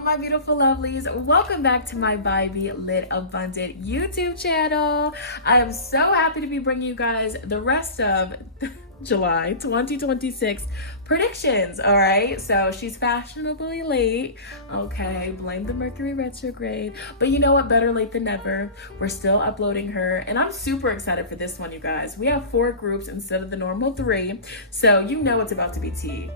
Hello, my beautiful lovelies. Welcome back to my Vibey Lit Abundant YouTube channel. I am so happy to be bringing you guys the rest of July 2026 predictions. All right, so she's fashionably late. Okay, blame the Mercury retrograde, but you know what, better late than never. We're still uploading her, and I'm super excited for this one, you guys. We have 4 groups instead of the normal 3, so you know it's about to be tea.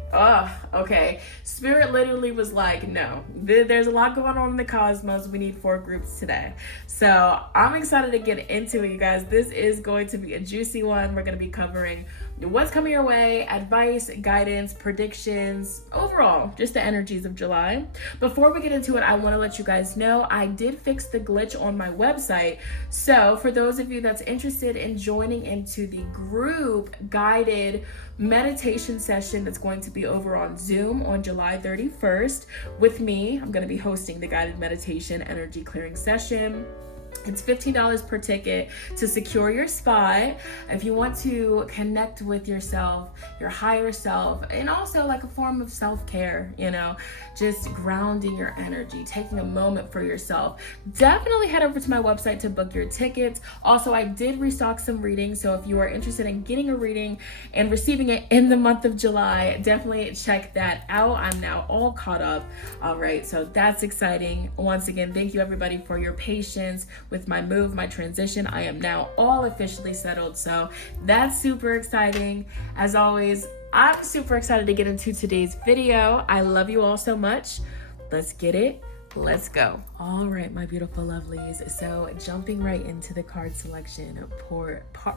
Okay, Spirit literally was like, no, there's a lot going on in the cosmos. We need 4 groups today, so I'm excited to get into it, you guys. This is going to be a juicy one. We're going to be covering what's coming your way, advice, guidance, predictions, overall, just the energies of July. Before we get into it, I want to let you guys know I did fix the glitch on my website. So for those of you that's interested in joining into the group guided meditation session that's going to be over on Zoom on July 31st with me, I'm going to be hosting the guided meditation energy clearing session. It's $15 per ticket to secure your spot. If you want to connect with yourself, your higher self, and also like a form of self-care, you know, just grounding your energy, taking a moment for yourself, definitely head over to my website to book your tickets. Also, I did restock some readings, so if you are interested in getting a reading and receiving it in the month of July, definitely check that out. I'm now all caught up. All right, so that's exciting. Once again, thank you everybody for your patience with my move, my transition. I am now all officially settled, so that's super exciting. As always, I'm super excited to get into today's video. I love you all so much. Let's get it. Let's go. All right, my beautiful lovelies. So jumping right into the card selection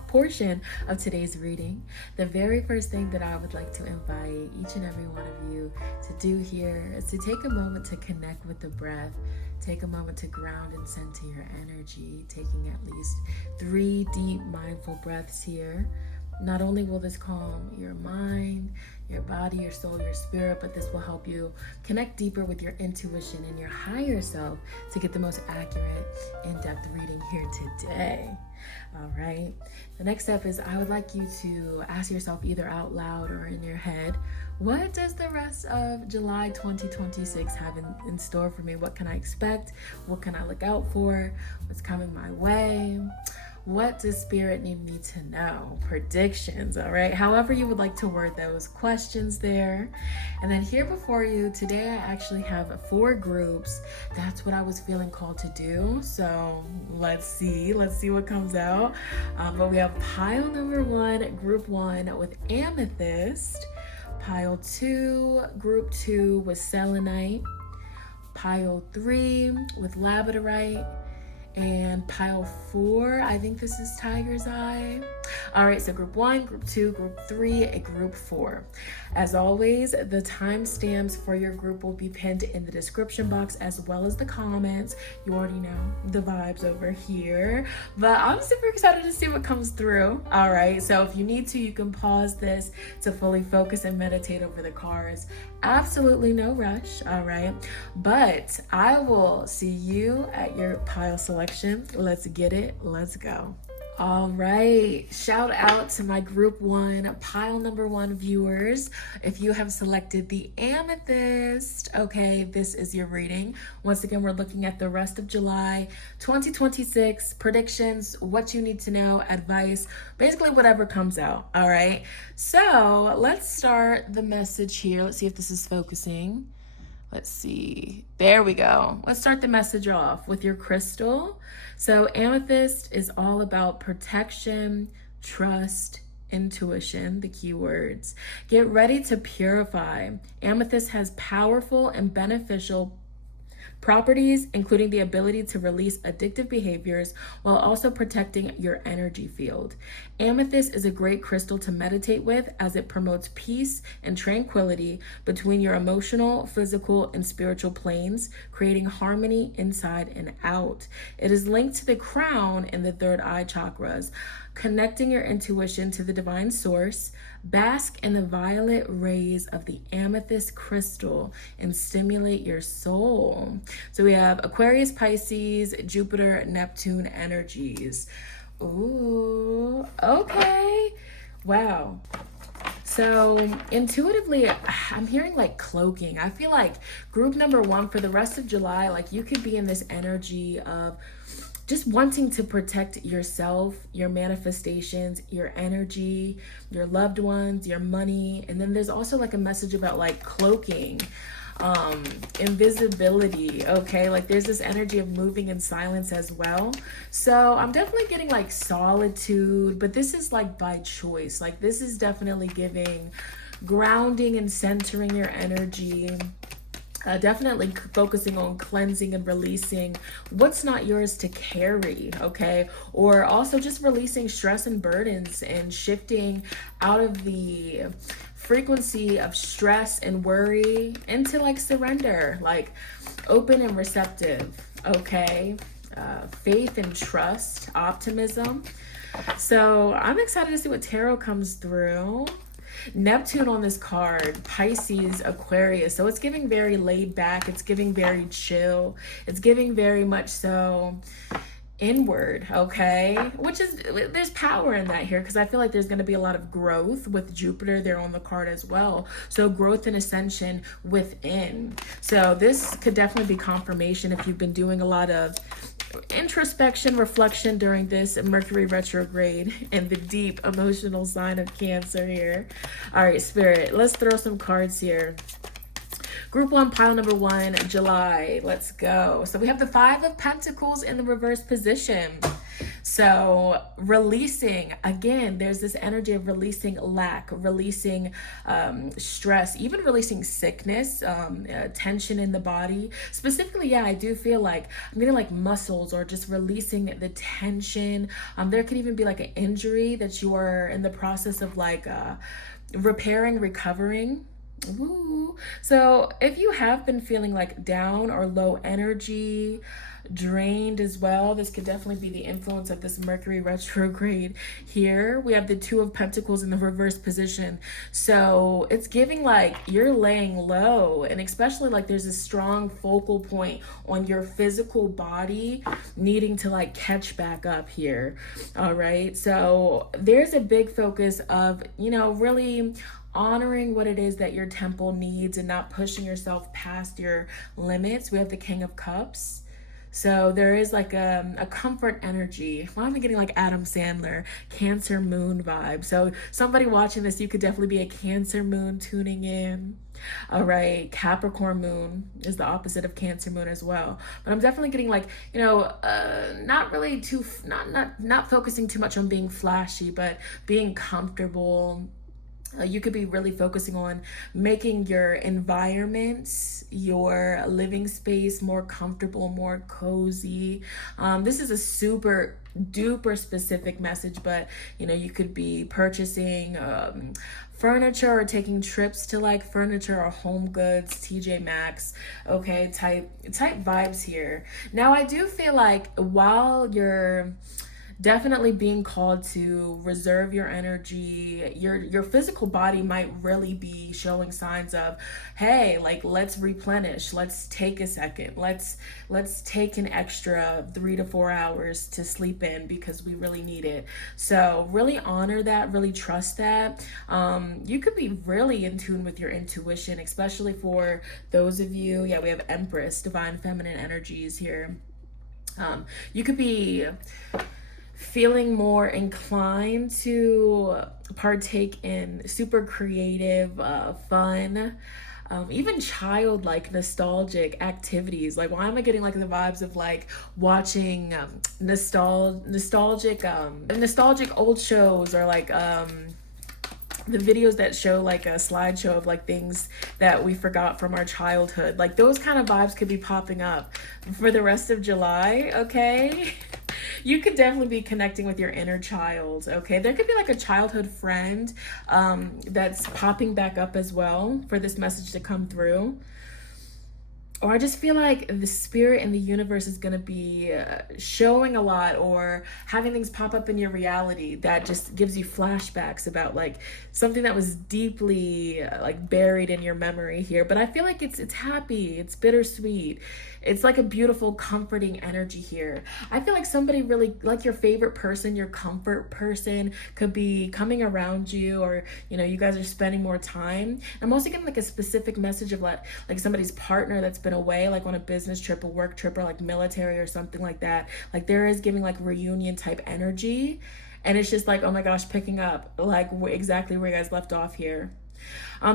portion of today's reading, the very first thing that I would like to invite each and every one of you to do here is to take a moment to connect with the breath. Take a moment to ground and center your energy, taking at least 3 deep mindful breaths here. Not only will this calm your mind, your body, your soul, your spirit, but this will help you connect deeper with your intuition and your higher self to get the most accurate, in-depth reading here today. All right. The next step is I would like you to ask yourself either out loud or in your head, what does the rest of July 2026 have in store for me? What can I expect? What can I look out for? What's coming my way? What does Spirit need me to know? Predictions, all right? However you would like to word those questions there. And then here before you, today I actually have 4 groups. That's what I was feeling called to do. So let's see what comes out. But we have pile number 1, group 1 with Amethyst. Pile 2, group 2 with Selenite. Pile 3 with Labradorite. And pile 4, I think this is Tiger's Eye. All right, so group 1, group 2, group 3, and group 4. As always, the timestamps for your group will be pinned in the description box as well as the comments. You already know the vibes over here, but I'm super excited to see what comes through. All right, so if you need to, you can pause this to fully focus and meditate over the cards. Absolutely no rush, all right? But I will see you at your pile selection. Let's get it. Let's go. All right, shout out to my group 1, pile number 1 viewers. If you have selected the Amethyst, okay, this is your reading. Once again, we're looking at the rest of July 2026, predictions, what you need to know, advice, basically whatever comes out, all right? So let's start the message here. Let's see if this is focusing. Let's see. There we go. Let's start the message off with your crystal. So amethyst is all about protection, trust, intuition, the key words. Get ready to purify. Amethyst has powerful and beneficial properties, including the ability to release addictive behaviors while also protecting your energy field. Amethyst is a great crystal to meditate with as it promotes peace and tranquility between your emotional, physical, and spiritual planes, creating harmony inside and out. It is linked to the crown and the 3rd eye chakras, connecting your intuition to the divine source. Bask in the violet rays of the amethyst crystal and stimulate your soul. So we have Aquarius, Pisces, Jupiter, Neptune energies. Ooh, okay. Wow. So intuitively, I'm hearing like cloaking. I feel like group number one for the rest of July, like you could be in this energy of just wanting to protect yourself, your manifestations, your energy, your loved ones, your money. And then there's also like a message about like cloaking, invisibility. Okay, like there's this energy of moving in silence as well. So I'm definitely getting like solitude, but this is like by choice. Like this is definitely giving grounding and centering your energy. Definitely focusing on cleansing and releasing what's not yours to carry, okay? Or also just releasing stress and burdens and shifting out of the frequency of stress and worry into like surrender, like open and receptive, okay? Faith and trust, optimism. So I'm excited to see what tarot comes through. Neptune on this card, Pisces, Aquarius. So it's giving very laid back. It's giving very chill. It's giving very much so inward, okay? Which is, there's power in that here because I feel like there's going to be a lot of growth with Jupiter there on the card as well. So growth and ascension within. So this could definitely be confirmation if you've been doing a lot of introspection, reflection during this Mercury retrograde and the deep emotional sign of Cancer here. All right, Spirit, let's throw some cards here. Group one, pile number one, July. Let's go. So we have the Five of Pentacles in the reverse position. So releasing, again, there's this energy of releasing lack, releasing stress, even releasing sickness, tension in the body. Specifically, yeah, I do feel like I'm getting like muscles or just releasing the tension. There could even be like an injury that you are in the process of like repairing, recovering. Ooh. So if you have been feeling like down or low energy, drained as well, this could definitely be the influence of this Mercury retrograde here. We have the Two of Pentacles in the reverse position. So it's giving like you're laying low, and especially like there's a strong focal point on your physical body needing to like catch back up here. All right. So there's a big focus of, you know, really honoring what it is that your temple needs and not pushing yourself past your limits. We have the King of Cups. So there is like a comfort energy. Why am I getting like Adam Sandler, Cancer moon vibe? So somebody watching this, you could definitely be a Cancer moon tuning in. All right, Capricorn moon is the opposite of Cancer moon as well. But I'm definitely getting like, you know, not really too, not focusing too much on being flashy, but being comfortable. You could be really focusing on making your environment, your living space more comfortable, more cozy. This is a super duper specific message, but you know, you could be purchasing furniture or taking trips to like furniture or home goods, TJ Maxx, okay, type vibes here. Now I do feel like while you're definitely being called to reserve your energy, your physical body might really be showing signs of, hey, like let's replenish, let's take a second, let's take an extra 3 to 4 hours to sleep in because we really need it. So really honor that, really trust that. You could be really in tune with your intuition, especially for those of you, yeah, we have Empress, divine feminine energies here. You could be feeling more inclined to partake in super creative, fun, even childlike, nostalgic activities. Like, why am I getting like the vibes of like watching nostalgic old shows, or like the videos that show like a slideshow of like things that we forgot from our childhood. Like those kind of vibes could be popping up for the rest of July, okay? You could definitely be connecting with your inner child, okay? There could be like a childhood friend that's popping back up as well for this message to come through. or I just feel like the spirit and the universe is going to be showing a lot, or having things pop up in your reality that just gives you flashbacks about like something that was deeply like buried in your memory here. But I feel like it's happy, it's bittersweet. It's like a beautiful, comforting energy here. I feel like somebody really, like your favorite person, your comfort person, could be coming around you, or you guys are spending more time. I'm also getting like a specific message of like somebody's partner that's been away, like on a business trip, a work trip, or like military or something like that. Like there is giving like reunion type energy, and it's just like, oh my gosh, picking up like exactly where you guys left off here.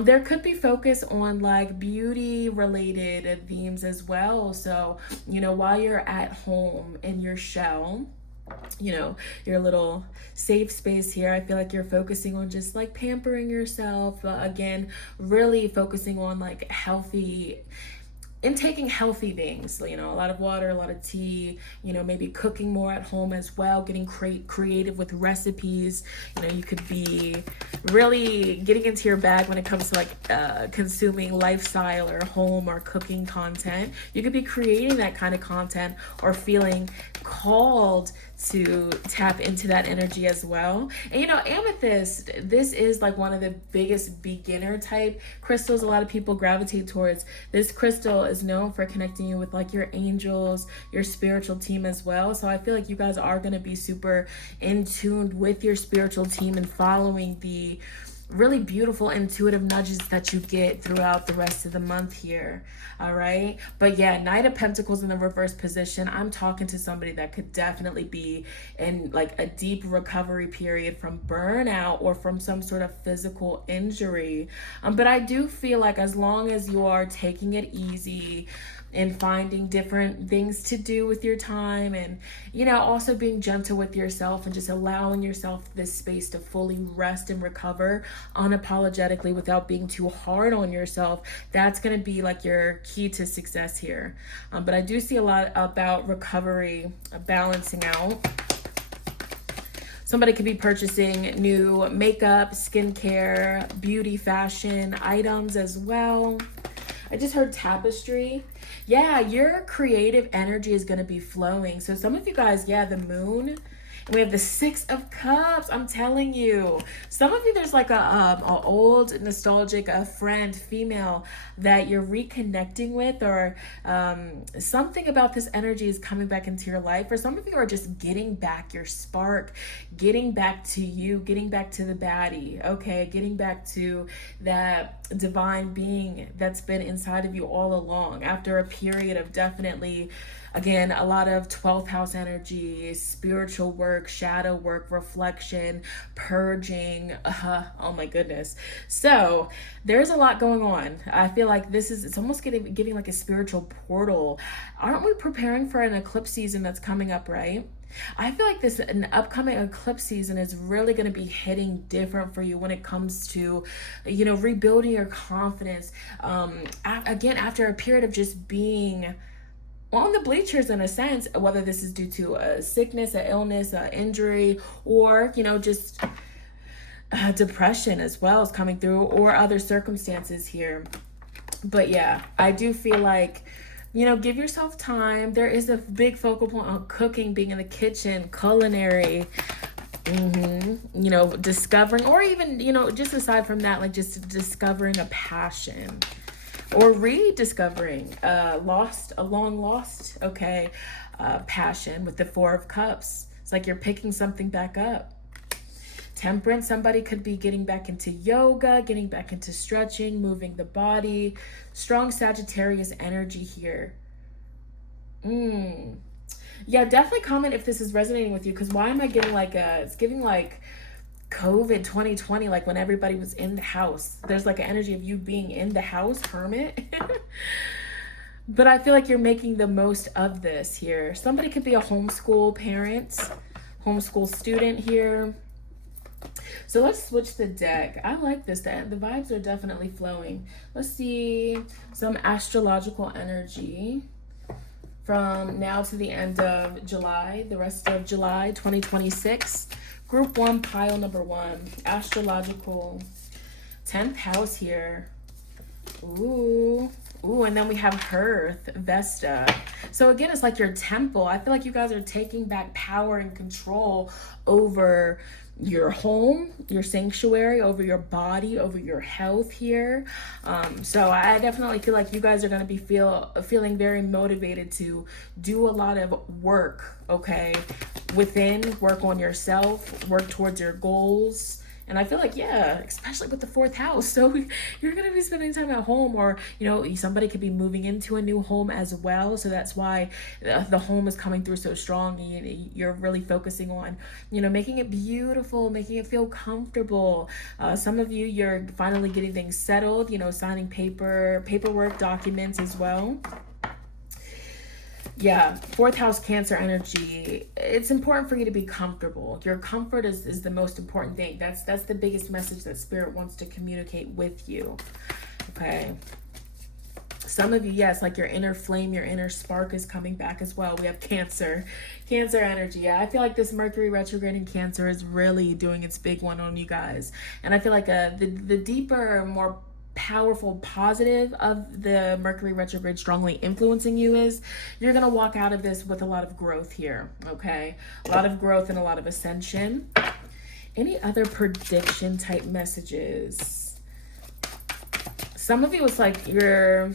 There could be focus on like beauty related themes as well. So, while you're at home in your shell, your little safe space here, I feel like you're focusing on just like pampering yourself. Again, really focusing on like taking healthy things, a lot of water, a lot of tea, maybe cooking more at home as well, getting creative with recipes. You could be really getting into your bag when it comes to like consuming lifestyle or home or cooking content. You could be creating that kind of content, or feeling called to tap into that energy as well. And amethyst, this is like one of the biggest beginner type crystals a lot of people gravitate towards. This crystal is known for connecting you with like your angels, your spiritual team as well. So I feel like you guys are going to be super in tune with your spiritual team and following the really beautiful intuitive nudges that you get throughout the rest of the month here. All right. But yeah, Knight of Pentacles in the reverse position. I'm talking to somebody that could definitely be in like a deep recovery period from burnout or from some sort of physical injury. But I do feel like as long as you are taking it easy and finding different things to do with your time, and also being gentle with yourself and just allowing yourself this space to fully rest and recover unapologetically without being too hard on yourself, that's going to be like your key to success here. But I do see a lot about recovery, balancing out. Somebody could be purchasing new makeup, skincare, beauty, fashion items as well. I just heard tapestry. Yeah, your creative energy is going to be flowing. So some of you guys, the moon. And we have the 6 of Cups. I'm telling you. Some of you, there's like a old nostalgic friend, female, that you're reconnecting with, or something about this energy is coming back into your life. For some of you are just getting back your spark, getting back to you, getting back to the baddie, okay? Getting back to that divine being that's been inside of you all along, after a period of definitely, again, a lot of 12th house energy, spiritual work, shadow work, reflection, purging. Oh my goodness. So there's a lot going on. I feel like it's almost giving like a spiritual portal. Aren't we preparing for an eclipse season that's coming up, right? I feel like an upcoming eclipse season is really going to be hitting different for you when it comes to, rebuilding your confidence. Again, after a period of just being on the bleachers in a sense, whether this is due to a sickness, an illness, an injury, or, just depression as well is coming through, or other circumstances here. But yeah, I do feel like, give yourself time. There is a big focal point on cooking, being in the kitchen, culinary, discovering, or even, just aside from that, like just discovering a passion, or rediscovering a long lost passion with the 4 of Cups. It's like you're picking something back up. Temperance, somebody could be getting back into yoga, getting back into stretching, moving the body. Strong Sagittarius energy here. Yeah, definitely comment if this is resonating with you, because why am I getting it's giving like COVID 2020, like when everybody was in the house. There's like an energy of you being in the house, hermit. But I feel like you're making the most of this here. Somebody could be a homeschool parent, homeschool student here. So let's switch the deck. I like this. The vibes are definitely flowing. Let's see some astrological energy from now to the end of July, the rest of July 2026. Group 1, pile number 1, astrological 10th house here. Ooh, Ooh, and then we have Hearth, Vesta. So again, it's like your temple. I feel like you guys are taking back power and control over your home, your sanctuary, over your body, over your health here. So I definitely feel like you guys are going to be feeling very motivated to do a lot of work, okay? Within, work on yourself, work towards your goals. And I feel like, yeah, especially with the 4th house. So you're going to be spending time at home, or, you know, somebody could be moving into a new home as well. So that's why the home is coming through so strong. You're really focusing on, you know, making it beautiful, making it feel comfortable. Some of you, you're finally getting things settled, you know, signing paperwork, documents as well. Yeah, 4th house Cancer energy. It's important for you to be comfortable. Your comfort is the most important thing. That's the biggest message that Spirit wants to communicate with you. Okay. Some of you, yes, like your inner flame, your inner spark is coming back as well. We have Cancer energy. Yeah, I feel like this Mercury retrograde in Cancer is really doing its big one on you guys. And I feel like the deeper, more powerful positive of the Mercury retrograde strongly influencing you is you're going to walk out of this with a lot of growth here, okay? A lot of growth and a lot of ascension. Any other prediction type messages? Some of you, it's like you're,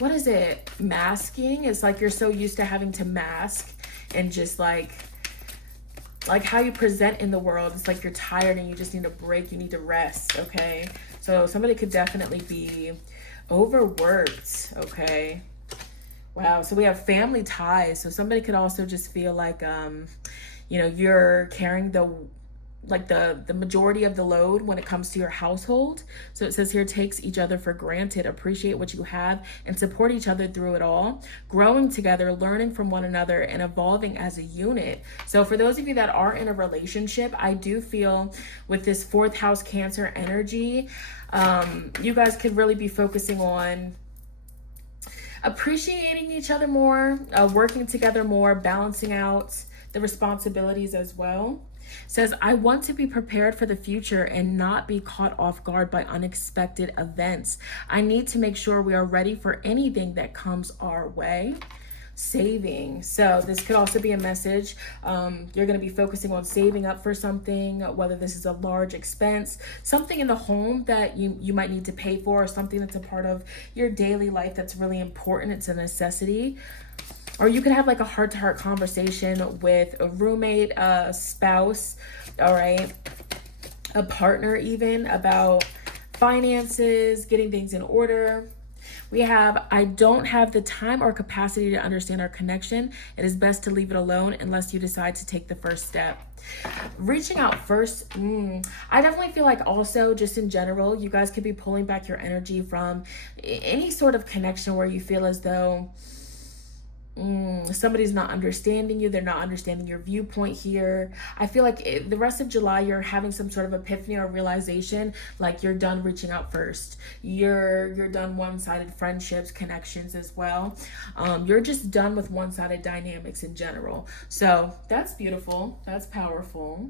what is it? Masking. It's like you're so used to having to mask and just like how you present in the world. It's like you're tired and you just need a break. You need to rest, okay? So somebody could definitely be overworked, okay? Wow, so we have family ties. So somebody could also just feel like, you know, you're carrying the majority of the load when it comes to your household. So it says here, takes each other for granted, appreciate what you have, and support each other through it all. Growing together, learning from one another, and evolving as a unit. So for those of you that are in a relationship, I do feel with this 4th house Cancer energy, you guys could really be focusing on appreciating each other more, working together more, balancing out the responsibilities as well. Says, I want to be prepared for the future and not be caught off guard by unexpected events. I need to make sure we are ready for anything that comes our way. Saving. So this could also be a message. You're going to be focusing on saving up for something, whether this is a large expense, something in the home that you might need to pay for, or something that's a part of your daily life that's really important. It's a necessity. Or you could have like a heart-to-heart conversation with a roommate, a spouse, all right, a partner even, about finances, getting things in order. We have, I don't have the time or capacity to understand our connection. It is best to leave it alone unless you decide to take the first step. Reaching out first. I definitely feel like also just in general, you guys could be pulling back your energy from any sort of connection where you feel as though somebody's not understanding you. They're not understanding your viewpoint here. I feel like the rest of July, you're having some sort of epiphany or realization, like you're done reaching out first. You're done one-sided friendships, connections as well. You're just done with one-sided dynamics in general. So that's beautiful. That's powerful.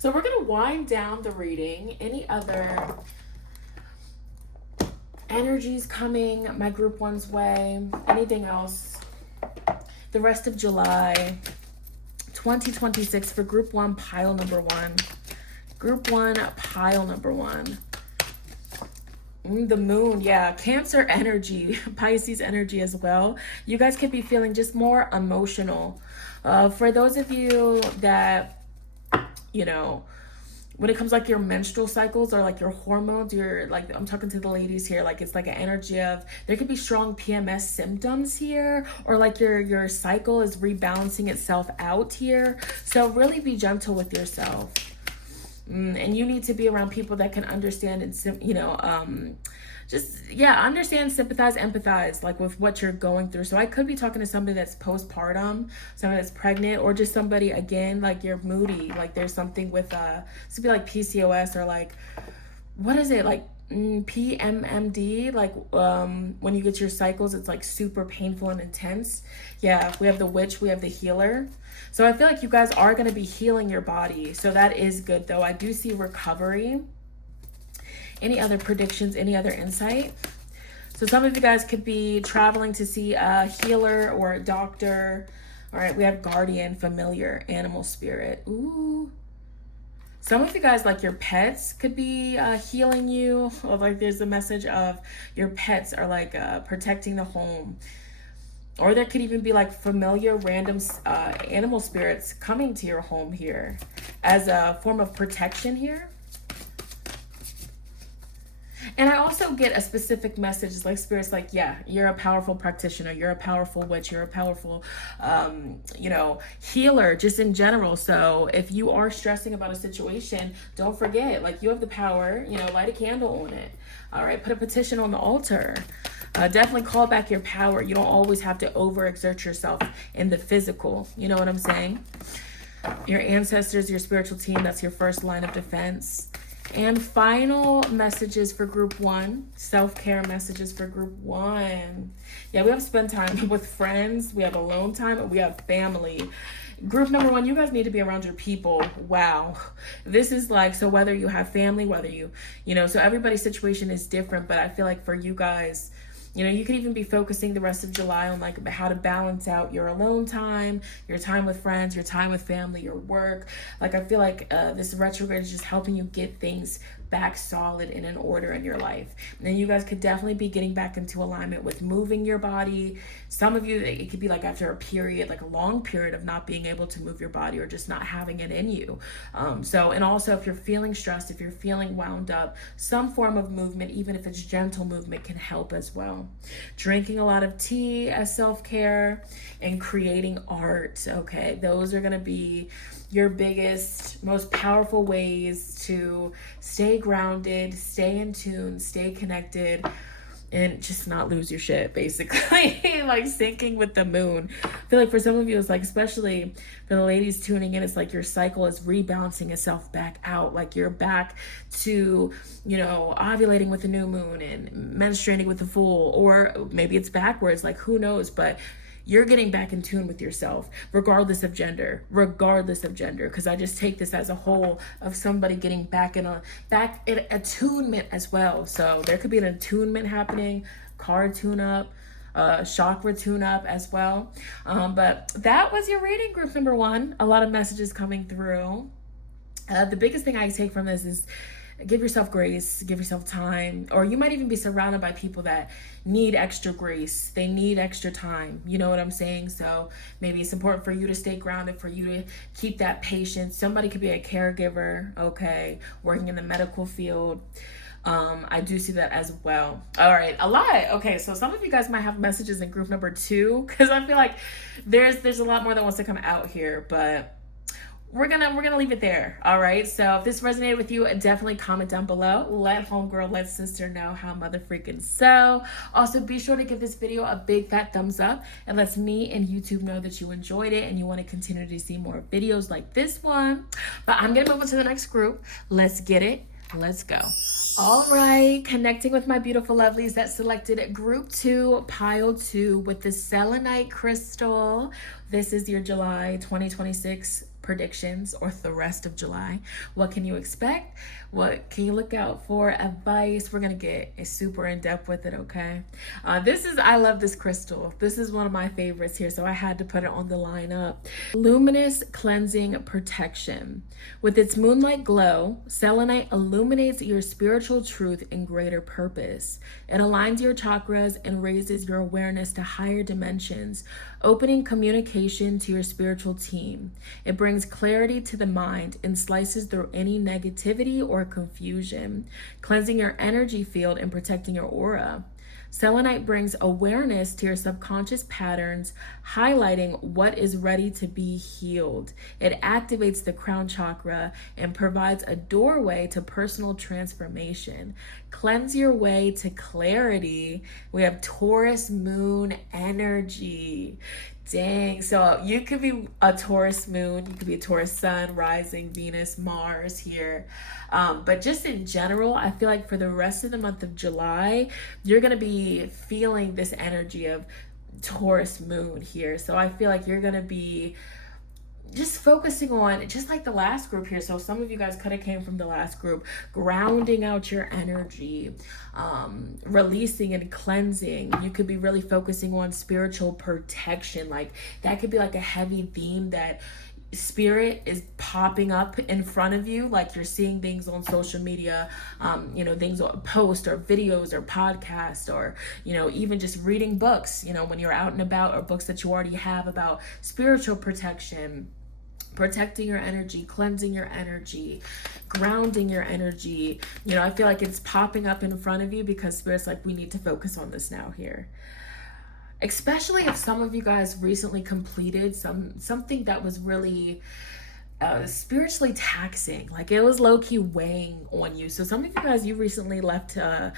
So we're going to wind down the reading. Any other energies coming my group one's way? Anything else? The rest of July 2026 for group 1, pile number 1. Group 1, pile number 1. The moon, yeah, Cancer energy, Pisces energy as well. You guys could be feeling just more emotional. For those of you that, you know, when it comes like your menstrual cycles or like your hormones, you're like, I'm talking to the ladies here, like it's like an energy of, there could be strong PMS symptoms here, or like your cycle is rebalancing itself out here. So really be gentle with yourself. And you need to be around people that can understand and, you know, understand, sympathize, empathize, like with what you're going through. So I could be talking to somebody that's postpartum, somebody that's pregnant, or just somebody, again, like you're moody, like there's something with, this could be like PCOS, or like, what is it? Like PMMD, like when you get your cycles, it's like super painful and intense. Yeah, we have the witch, we have the healer. So I feel like you guys are going to be healing your body. So that is good though. I do see recovery. Any other predictions? Any other insight? So some of you guys could be traveling to see a healer or a doctor. All right, we have guardian, familiar, animal spirit. Ooh. Some of you guys, like your pets could be healing you. Or like there's a message of your pets are like protecting the home. Or there could even be like familiar random animal spirits coming to your home here as a form of protection here. And I also get a specific message. It's like spirits like, yeah, you're a powerful practitioner. You're a powerful witch. You're a powerful, healer just in general. So if you are stressing about a situation, don't forget, like you have the power, light a candle on it. All right. Put a petition on the altar. Definitely call back your power. You don't always have to overexert yourself in the physical. You know what I'm saying? Your ancestors, your spiritual team, that's your first line of defense. And final messages for group 1, self-care messages for group 1. Yeah, we have spend time with friends, we have alone time, and we have family. Group number 1, you guys need to be around your people. Wow. This is like, so whether you have family, whether so everybody's situation is different, but I feel like for you guys, you could even be focusing the rest of July on like how to balance out your alone time, your time with friends, your time with family, your work. Like I feel like this retrograde is just helping you get things back solid and in order in your life. And you guys could definitely be getting back into alignment with moving your body. Some of you, it could be like after a period, like a long period of not being able to move your body or just not having it in you. And also if you're feeling stressed, if you're feeling wound up, some form of movement, even if it's gentle movement, can help as well. Drinking a lot of tea as self-care and creating art. Okay, those are going to be your biggest, most powerful ways to stay grounded, stay in tune, stay connected, and just not lose your shit, basically. Like syncing with the moon. I feel like for some of you, it's like, especially for the ladies tuning in, it's like your cycle is rebalancing itself back out. Like you're back to, ovulating with the new moon and menstruating with the full, or maybe it's backwards, like who knows, but you're getting back in tune with yourself, regardless of gender, because I just take this as a whole of somebody getting back in attunement as well. So there could be an attunement happening, card tune-up, chakra tune-up as well. But that was your reading, group number 1. A lot of messages coming through. The biggest thing I take from this is give yourself grace, give yourself time, or you might even be surrounded by people that need extra grace. They need extra time. You know what I'm saying? So maybe it's important for you to stay grounded, for you to keep that patience. Somebody could be a caregiver, okay, working in the medical field. I do see that as well. All right, a lot. Okay, so some of you guys might have messages in group number 2, because I feel like there's a lot more that wants to come out here, but we're gonna leave it there. All right, so if this resonated with you, definitely comment down below. Let homegirl, let sister know how mother freaking so. Also, be sure to give this video a big fat thumbs up. It lets me and YouTube know that you enjoyed it and you want to continue to see more videos like this one. But I'm gonna move on to the next group. Let's get it. Let's go. All right, connecting with my beautiful lovelies that selected group 2, pile 2, with the selenite crystal. This is your July 2026 predictions, or the rest of July. What can you expect? What can you look out for? Advice. We're gonna get super in depth with it, okay? I love this crystal. This is one of my favorites here, so I had to put it on the lineup. Luminous cleansing protection. With its moonlight glow, selenite illuminates your spiritual truth and greater purpose. It aligns your chakras and raises your awareness to higher dimensions, opening communication to your spiritual team. It brings clarity to the mind and slices through any negativity or confusion, cleansing your energy field and protecting your aura. Selenite brings awareness to your subconscious patterns, highlighting what is ready to be healed. It activates the crown chakra and provides a doorway to personal transformation. Cleanse your way to clarity. We have Taurus moon energy. Dang. So you could be a Taurus moon, you could be a Taurus sun, rising, Venus, Mars here. But just in general, I feel like for the rest of the month of July, you're going to be feeling this energy of Taurus moon here. So I feel like you're going to be just focusing on, just like the last group here. So some of you guys could have came from the last group, grounding out your energy, releasing and cleansing. You could be really focusing on spiritual protection. Like that could be like a heavy theme that spirit is popping up in front of you, like you're seeing things on social media, things on posts or videos or podcasts, or even just reading books, when you're out and about, or books that you already have about spiritual protection, protecting your energy, cleansing your energy, grounding your energy. I feel like it's popping up in front of you because spirit's like, we need to focus on this now here. Especially if some of you guys recently completed something that was really spiritually taxing, like it was low-key weighing on you. So some of you guys, you recently left a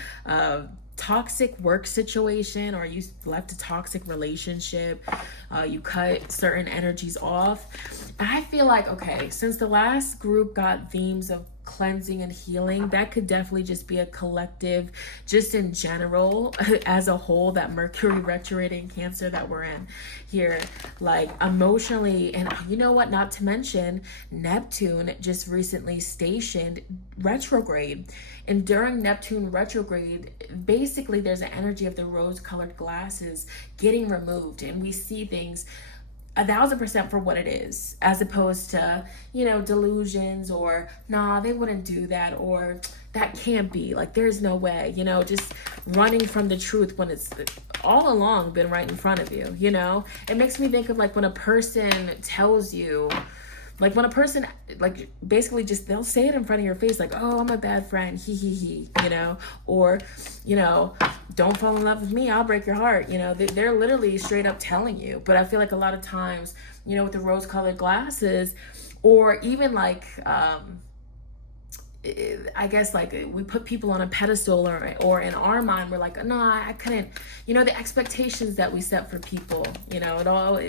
toxic work situation, or you left a toxic relationship, you cut certain energies off. I feel like, okay, since the last group got themes of cleansing and healing, that could definitely just be a collective, just in general, as a whole, that Mercury retrograde in Cancer that we're in here, like emotionally. And you know what, not to mention Neptune just recently stationed retrograde, and during Neptune retrograde, basically there's an energy of the rose-colored glasses getting removed, and we see things 1000% for what it is, as opposed to, delusions, or nah, they wouldn't do that, or that can't be, like there's no way, just running from the truth when it's all along been right in front of you. It makes me think of like when a person tells you, like when a person, like basically just, they'll say it in front of your face, like, oh, I'm a bad friend, he, or, don't fall in love with me, I'll break your heart. They're literally straight up telling you. But I feel like a lot of times, with the rose-colored glasses, or even like, I guess like we put people on a pedestal, or in our mind we're like, no, I couldn't, the expectations that we set for people, it all,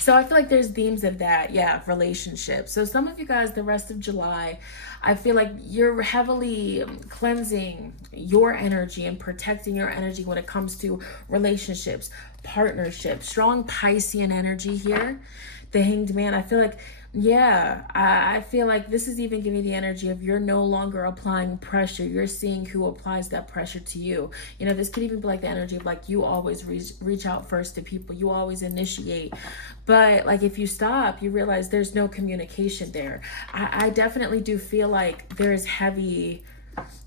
so I feel like there's themes of that, relationships. So some of you guys, the rest of July, I feel like you're heavily cleansing your energy and protecting your energy when it comes to relationships, partnerships, strong Piscean energy here. The Hanged Man, I feel like, I feel like this is even giving the energy of you're no longer applying pressure. You're seeing who applies that pressure to you. This could even be like the energy of like you always reach out first to people. You always initiate. But like if you stop, you realize there's no communication there. I definitely do feel like there's heavy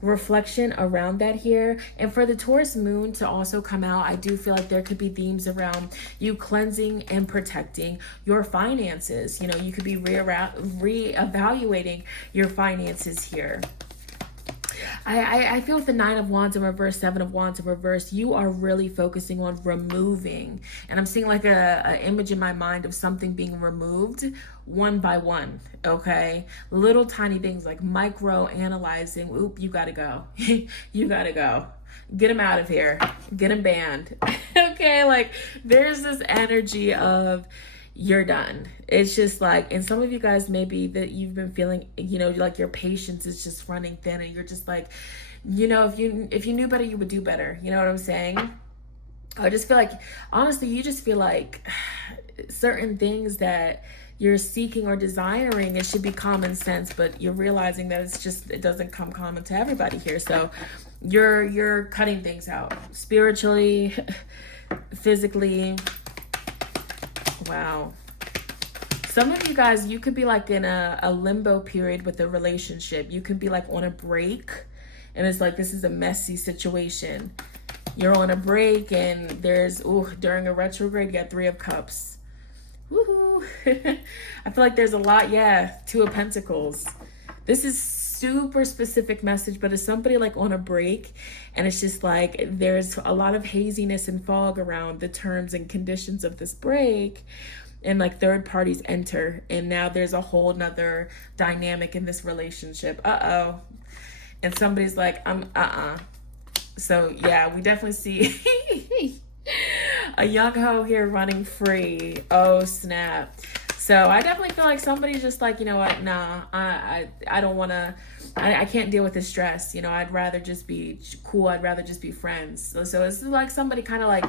reflection around that here. And for the Taurus moon to also come out, I do feel like there could be themes around you cleansing and protecting your finances. You could be reevaluating your finances here. I feel with the 9 of Wands in reverse, 7 of Wands in reverse, you are really focusing on removing. And I'm seeing like a image in my mind of something being removed one by one, okay? Little tiny things like micro analyzing. Oop, you gotta go. You gotta go. Get him out of here. Get him banned. Okay, like there's this energy of you're done. It's just like, and some of you guys maybe that you've been feeling, like your patience is just running thin, and you're just like, if you knew better, you would do better. You know what I'm saying? I just feel like, honestly, you just feel like certain things that you're seeking or desiring, it should be common sense, but you're realizing that it doesn't come common to everybody here. So you're cutting things out spiritually, physically. Wow. Some of you guys, you could be like in a limbo period with a relationship. You could be like on a break, and it's like, this is a messy situation. You're on a break, and there's, during a retrograde, you got 3 of Cups. Woohoo. I feel like there's a lot, 2 of Pentacles. This is super specific message, but it's somebody like on a break, and it's just like there's a lot of haziness and fog around the terms and conditions of this break, and like third parties enter, and now there's a whole nother dynamic in this relationship. And somebody's like, So we definitely see a young hoe here running free. Oh snap. So I definitely feel like somebody's just like, you know what, nah, I don't want to, I can't deal with the stress. I'd rather just be cool. I'd rather just be friends. So it's like somebody kind of like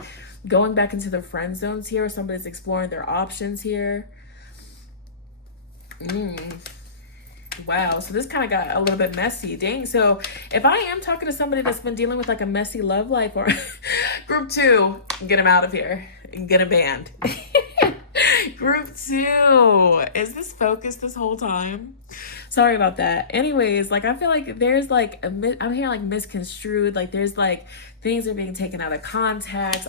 going back into their friend zones here. Somebody's exploring their options here. Mm. Wow, so this kind of got a little bit messy. Dang. So if I am talking to somebody that's been dealing with like a messy love life, or group 2, get them out of here and get a banned. Group 2, is this focused this whole time? Sorry about that. Anyways, like I feel like there's like I'm hearing like misconstrued, like there's like things are being taken out of context.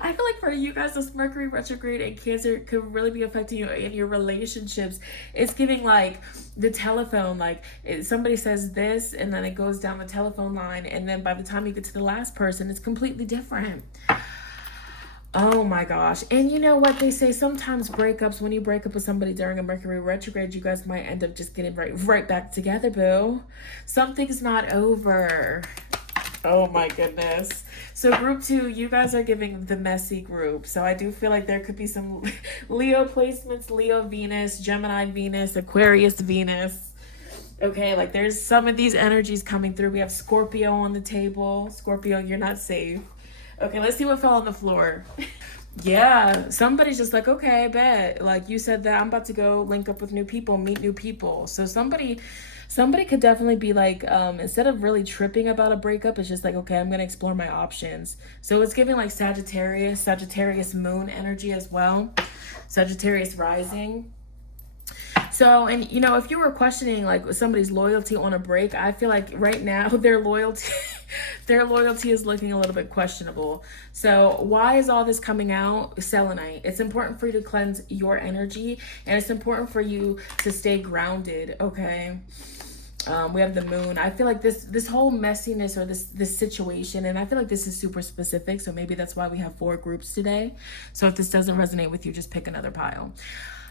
I feel like for you guys, this Mercury retrograde and Cancer could really be affecting you in your relationships. It's giving like the telephone, like somebody says this and then it goes down the telephone line, and then by the time you get to the last person, it's completely different. Oh my gosh. And you know what they say, sometimes breakups, when you break up with somebody during a Mercury retrograde, you guys might end up just getting right back together, boo. Something's not over. Oh my goodness. So group 2, you guys are giving the messy group. So I do feel like there could be some Leo placements, Leo Venus, Gemini Venus, Aquarius Venus. Okay, like there's some of these energies coming through. We have Scorpio on the table. Scorpio, you're not safe. Okay, let's see what fell on the floor. Yeah, somebody's just like, okay, I bet. Like you said that I'm about to go link up with new people, meet new people. So somebody could definitely be like, instead of really tripping about a breakup, it's just like, okay, I'm going to explore my options. So it's giving like Sagittarius moon energy as well. Sagittarius rising. So, and you know, if you were questioning like somebody's loyalty on a break, I feel like right now their loyalty is looking a little bit questionable. So why is all this coming out? Selenite. It's important for you to cleanse your energy, and it's important for you to stay grounded. Okay. We have the moon. I feel like this whole messiness or this situation, and I feel like this is super specific. So maybe that's why we have 4 groups today. So if this doesn't resonate with you, just pick another pile.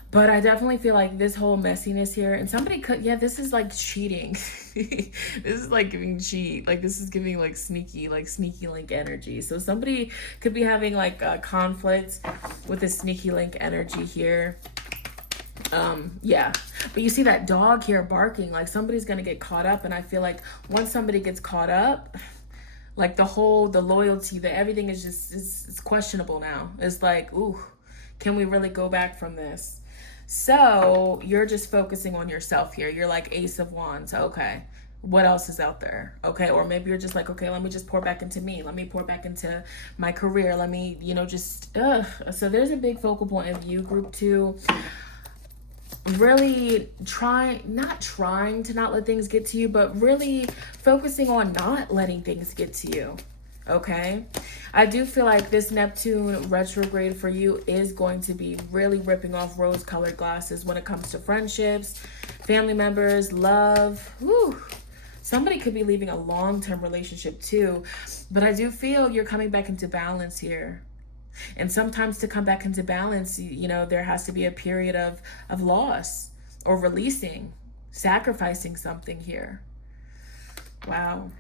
But I definitely feel like this whole messiness here, and somebody could, yeah, this is like cheating. This is like giving cheat. Like this is giving like sneaky link energy. So somebody could be having like a conflict with a sneaky link energy here. Yeah, but you see that dog here barking, like somebody's gonna get caught up. And I feel like once somebody gets caught up, like the loyalty, everything is just, it's questionable now. It's like, ooh, can we really go back from this? So you're just focusing on yourself here. You're like Ace of Wands. Okay, what else is out there? Okay, or maybe you're just like, okay, let me just pour back into me. Let me pour back into my career. Let me, just, So there's a big focal point of you, group 2. Really not trying to not let things get to you, but really focusing on not letting things get to you. Okay, I do feel like this Neptune retrograde for you is going to be really ripping off rose-colored glasses when it comes to friendships, family members, love. Whew. Somebody could be leaving a long-term relationship too, but I do feel you're coming back into balance here. And sometimes to come back into balance, there has to be a period of loss or releasing, sacrificing something here. Wow.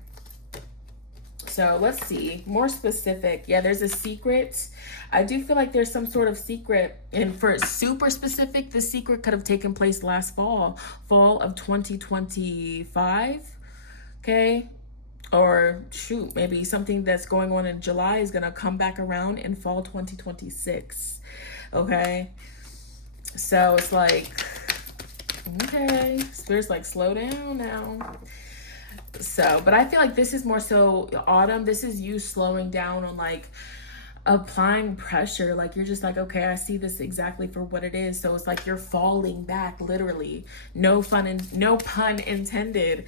So let's see, more specific. Yeah, there's a secret. I do feel like there's some sort of secret. And for super specific, the secret could have taken place last fall of 2025. Okay. Or shoot, maybe something that's going on in July is going to come back around in fall 2026. Okay. So it's like, okay, Spirit's like, slow down now. So, but I feel like this is more so autumn. This is you slowing down on like applying pressure. Like you're just like, okay, I see this exactly for what it is. So it's like you're falling back, literally. No pun intended.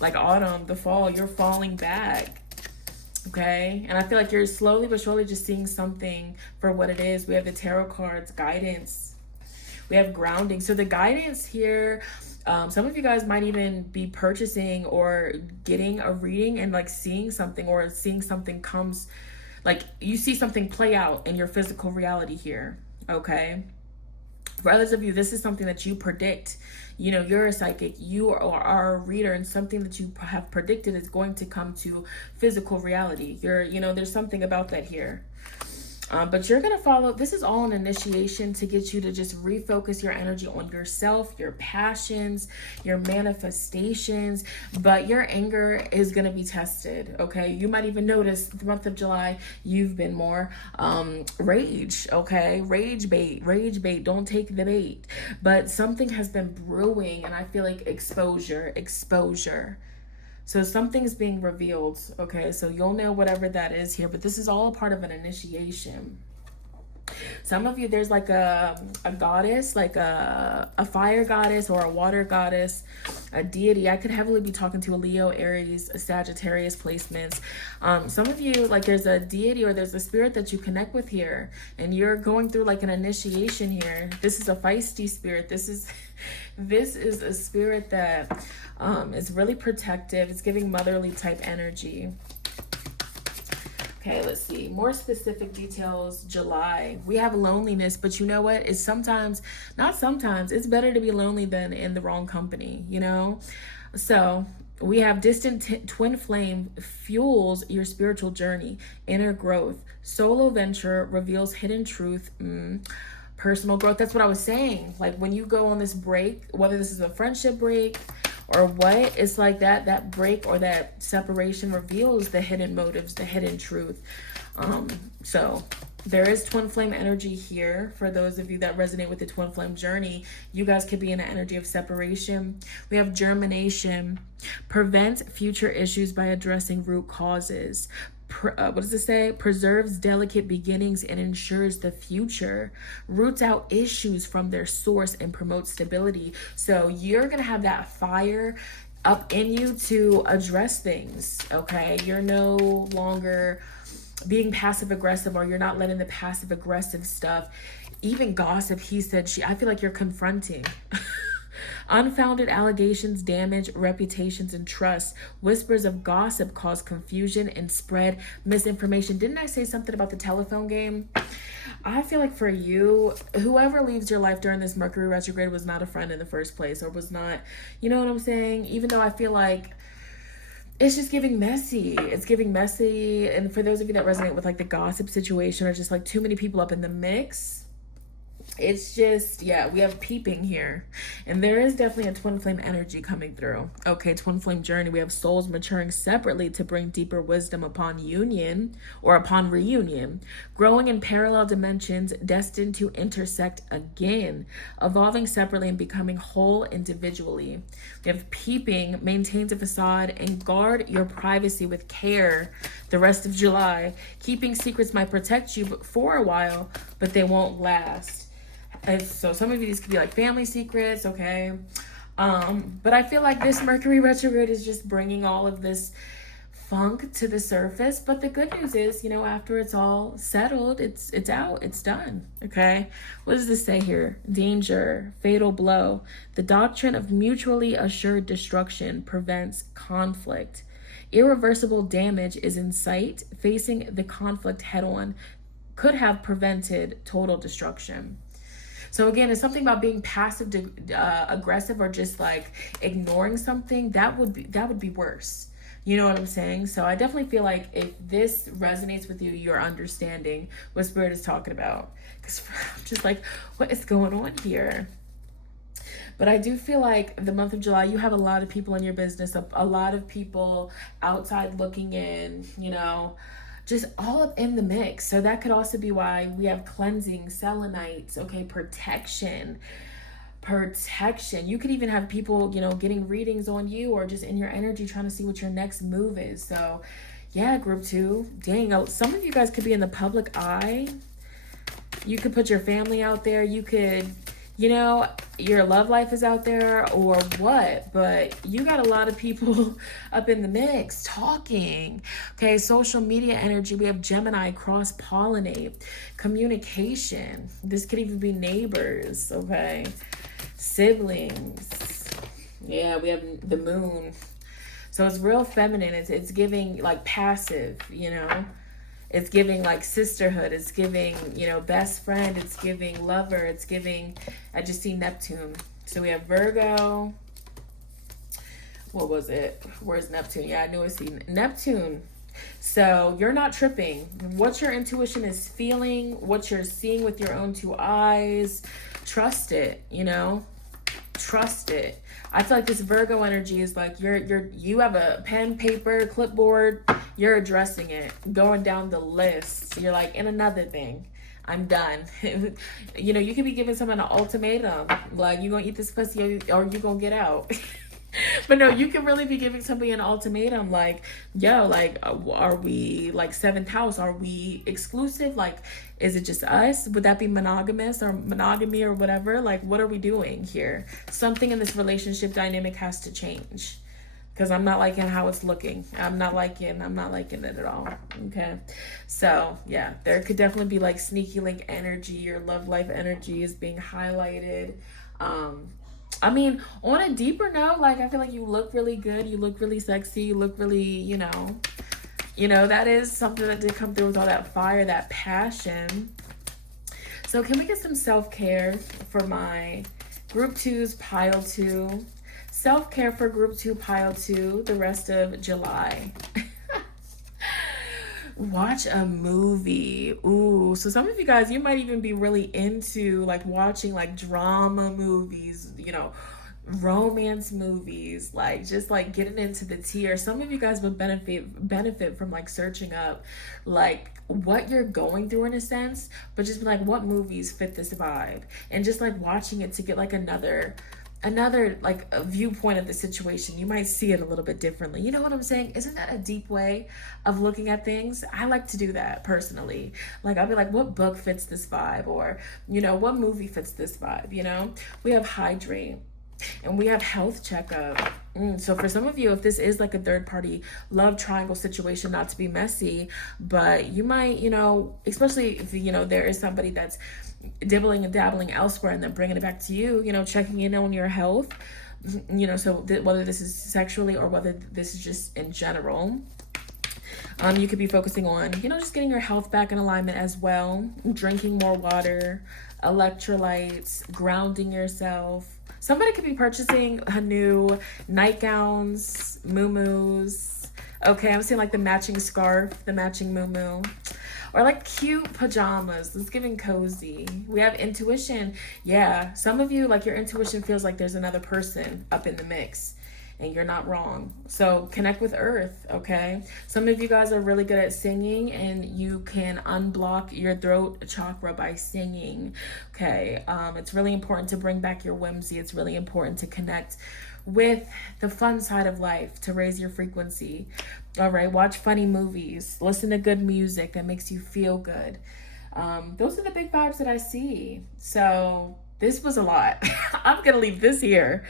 Like autumn, the fall, you're falling back. Okay, and I feel like you're slowly but surely just seeing something for what it is. We have the tarot cards, guidance. We have grounding. So the guidance here, some of you guys might even be purchasing or getting a reading and like seeing something, or seeing something comes, like you see something play out in your physical reality here. Okay, for others of you, this is something that you predict. You're a psychic, you are a reader, and something that you have predicted is going to come to physical reality. There's something about that here. But you're going to follow. This is all an initiation to get you to just refocus your energy on yourself, your passions, your manifestations. But your anger is going to be tested. Okay. You might even notice the month of July, you've been more rage. Okay. Rage bait. Don't take the bait. But something has been brewing, and I feel like exposure. So something's being revealed, okay? So you'll know whatever that is here, but this is all a part of an initiation. Some of you, there's like a goddess, like a fire goddess or a water goddess, a deity. I could heavily be talking to a Leo, Aries, a Sagittarius placements. Some of you, like there's a deity or there's a spirit that you connect with here, and you're going through like an initiation here. This is a feisty spirit. This is a spirit that is really protective. It's giving motherly type energy. Okay, let's see. More specific details. July. We have loneliness, but you know what? It's sometimes, not sometimes, it's better to be lonely than in the wrong company, you know? So we have distant twin flame fuels your spiritual journey, inner growth. Solo venture reveals hidden truth. Personal growth. That's what I was saying. Like when you go on this break, whether this is a friendship break or what, it's like that break or that separation reveals the hidden motives, the hidden truth. So there is twin flame energy here. For those of you that resonate with the twin flame journey, you guys could be in an energy of separation. We have germination. Prevent future issues by addressing root causes. What does it say? Preserves delicate beginnings and ensures the future. Roots out issues from their source and promotes stability. So you're going to have that fire up in you to address things, okay? You're no longer being passive aggressive, or you're not letting the passive aggressive stuff, even gossip, he said, she, I feel like you're confronting. Unfounded allegations damage reputations and trust. Whispers of gossip cause confusion and spread misinformation. Didn't I say something about the telephone game? I feel like for you, whoever leaves your life during this Mercury retrograde was not a friend in the first place, or was not, you know what I'm saying? Even though I feel like it's just giving messy. It's giving messy. And for those of you that resonate with like the gossip situation, or just like too many people up in the mix, it's just, yeah, we have peeping here. And there is definitely a twin flame energy coming through. Okay, twin flame journey. We have souls maturing separately to bring deeper wisdom upon union or upon reunion. Growing in parallel dimensions, destined to intersect again. Evolving separately and becoming whole individually. We have peeping, maintains a facade, and guard your privacy with care the rest of July. Keeping secrets might protect you for a while, but they won't last. And so some of these could be like family secrets, okay? But I feel like this Mercury retrograde is just bringing all of this funk to the surface. But the good news is, you know, after it's all settled, it's out, it's done, okay? What does this say here? Danger, fatal blow. The doctrine of mutually assured destruction prevents conflict. Irreversible damage is in sight. Facing the conflict head on could have prevented total destruction. So again, it's something about being passive aggressive, or just like ignoring something. That would be worse. You know what I'm saying? So I definitely feel like if this resonates with you, you're understanding what Spirit is talking about. Because I'm just like, what is going on here? But I do feel like the month of July, you have a lot of people in your business, a lot of people outside looking in, you know, just all up in the mix. So that could also be why we have cleansing, selenites, okay, protection. You could even have people, you know, getting readings on you, or just in your energy trying to see what your next move is. So yeah, group 2, dang, some of you guys could be in the public eye. You could put your family out there. You could, you know, your love life is out there or what, but you got a lot of people up in the mix talking. Okay, social media energy. We have Gemini, cross-pollinate, communication. This could even be neighbors, okay? Siblings. Yeah, we have the moon. So it's real feminine. It's giving like passive, you know? It's giving like sisterhood. It's giving, you know, best friend. It's giving lover. It's giving, I just see Neptune. So we have Virgo. What was it? Where's Neptune? Yeah, I knew I see Neptune. So you're not tripping. What your intuition is feeling, what you're seeing with your own two eyes, trust it, you know? Trust it. I feel like this Virgo energy is like you have a pen, paper, clipboard, you're addressing it, going down the list. You're like, and another thing, I'm done. You know, you could be giving someone an ultimatum, like, you gonna eat this pussy or you gonna get out. But no, you can really be giving somebody an ultimatum, like, yo, like, are we, like, seventh house, are we exclusive? Like, is it just us? Would that be monogamous or monogamy or whatever? Like, what are we doing here? Something in this relationship dynamic has to change, because I'm not liking how it's looking. I'm not liking it at all. Okay. So yeah, there could definitely be like sneaky link energy. Your love life energy is being highlighted. I mean, on a deeper note, like, I feel like you look really good. You look really sexy. You look really, you know, that is something that did come through with all that fire, that passion. So can we get some self-care for my group 2's pile 2? Self-care for group 2 pile 2 the rest of July. Watch a movie. Ooh, so some of you guys, you might even be really into like watching like drama movies, you know, romance movies, like just like getting into the tea. Or some of you guys would benefit from like searching up like what you're going through in a sense, but just be like, what movies fit this vibe, and just like watching it to get like another like a viewpoint of the situation. You might see it a little bit differently. You know what I'm saying? Isn't that a deep way of looking at things? I like to do that personally. Like, I'll be like, what book fits this vibe? Or, you know, what movie fits this vibe? You know, we have hydrate and we have health checkup. So for some of you, if this is like a third party love triangle situation, not to be messy, but you might, you know, especially if, you know, there is somebody that's dibbling and dabbling elsewhere and then bringing it back to you, you know, checking in on your health, you know, so whether this is sexually or whether this is just in general, you could be focusing on, you know, just getting your health back in alignment as well, drinking more water, electrolytes, grounding yourself. Somebody could be purchasing a new nightgowns, muumuus. Okay, I'm seeing like the matching scarf, the matching muumuu. Or like cute pajamas. It's giving cozy. We have intuition. Yeah, some of you, like, your intuition feels like there's another person up in the mix, and you're not wrong. So connect with earth, okay? Some of you guys are really good at singing, and you can unblock your throat chakra by singing, okay? It's really important to bring back your whimsy. It's really important to connect with the fun side of life, to raise your frequency. All right, watch funny movies, listen to good music that makes you feel good. Those are the big vibes that I see. So this was a lot. I'm gonna leave this here.